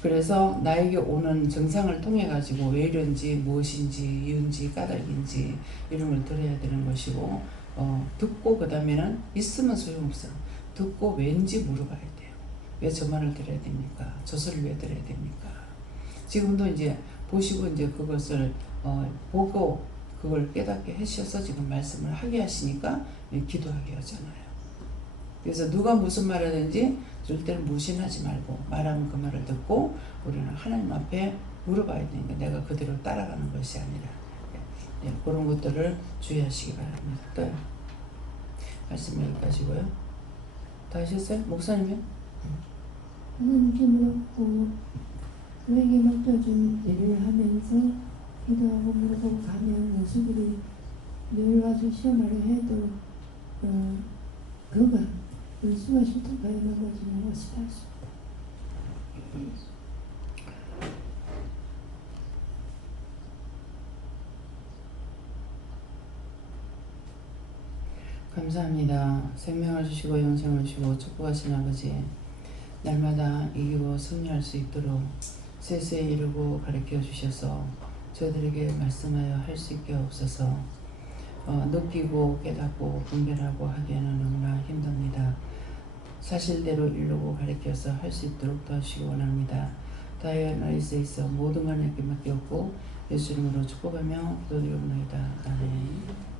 그래서 나에게 오는 증상을 통해 가지고 왜 이런지 무엇인지 이유인지 까닭인지 이런 걸 들어야 되는 것이고 듣고 그 다음에는 있으면 소용없어. 듣고 왠지 물어봐야 돼요. 왜 저 말을 들어야 됩니까? 저 소리를 왜 들어야 됩니까? 지금도 이제 보시고 이제 그것을 보고 그걸 깨닫게 하셔서 지금 말씀을 하게 하시니까 기도하게 하잖아요. 그래서 누가 무슨 말 하든지 절대로 무신하지 말고 말하면 그 말을 듣고 우리는 하나님 앞에 물어봐야 되니까 내가 그대로 따라가는 것이 아니라 그런 것들을 주의하시기 바랍니다. 또 말씀 여기까지고요. 다 하셨어요? 목사님이요? 하나님께 물었고 그에게 맡겨준 일을 하면서 기도하고 물어보고 가면 녀석들이 늘 와서 시험하려 해도 그가 열수가 싫다가에 넘어지는 것이 다습니다. 감사합니다. 생명을 주시고 영생을 주시고 축복하신 아버지 날마다 이기고 승리할 수 있도록 세세에 이루고 가르쳐 주셔서 저희들에게 말씀하여 할 수 있게 없어서 느끼고 깨닫고 분별하고 하기에는 너무나 힘듭니다. 사실대로 이루고 가르쳐서 할 수 있도록 도와주시기 원합니다. 다이아 나이스에 있어 모든 걸 내게 맡겼고 예수 이름으로 축복하며 기도드리옵나이다. 아멘.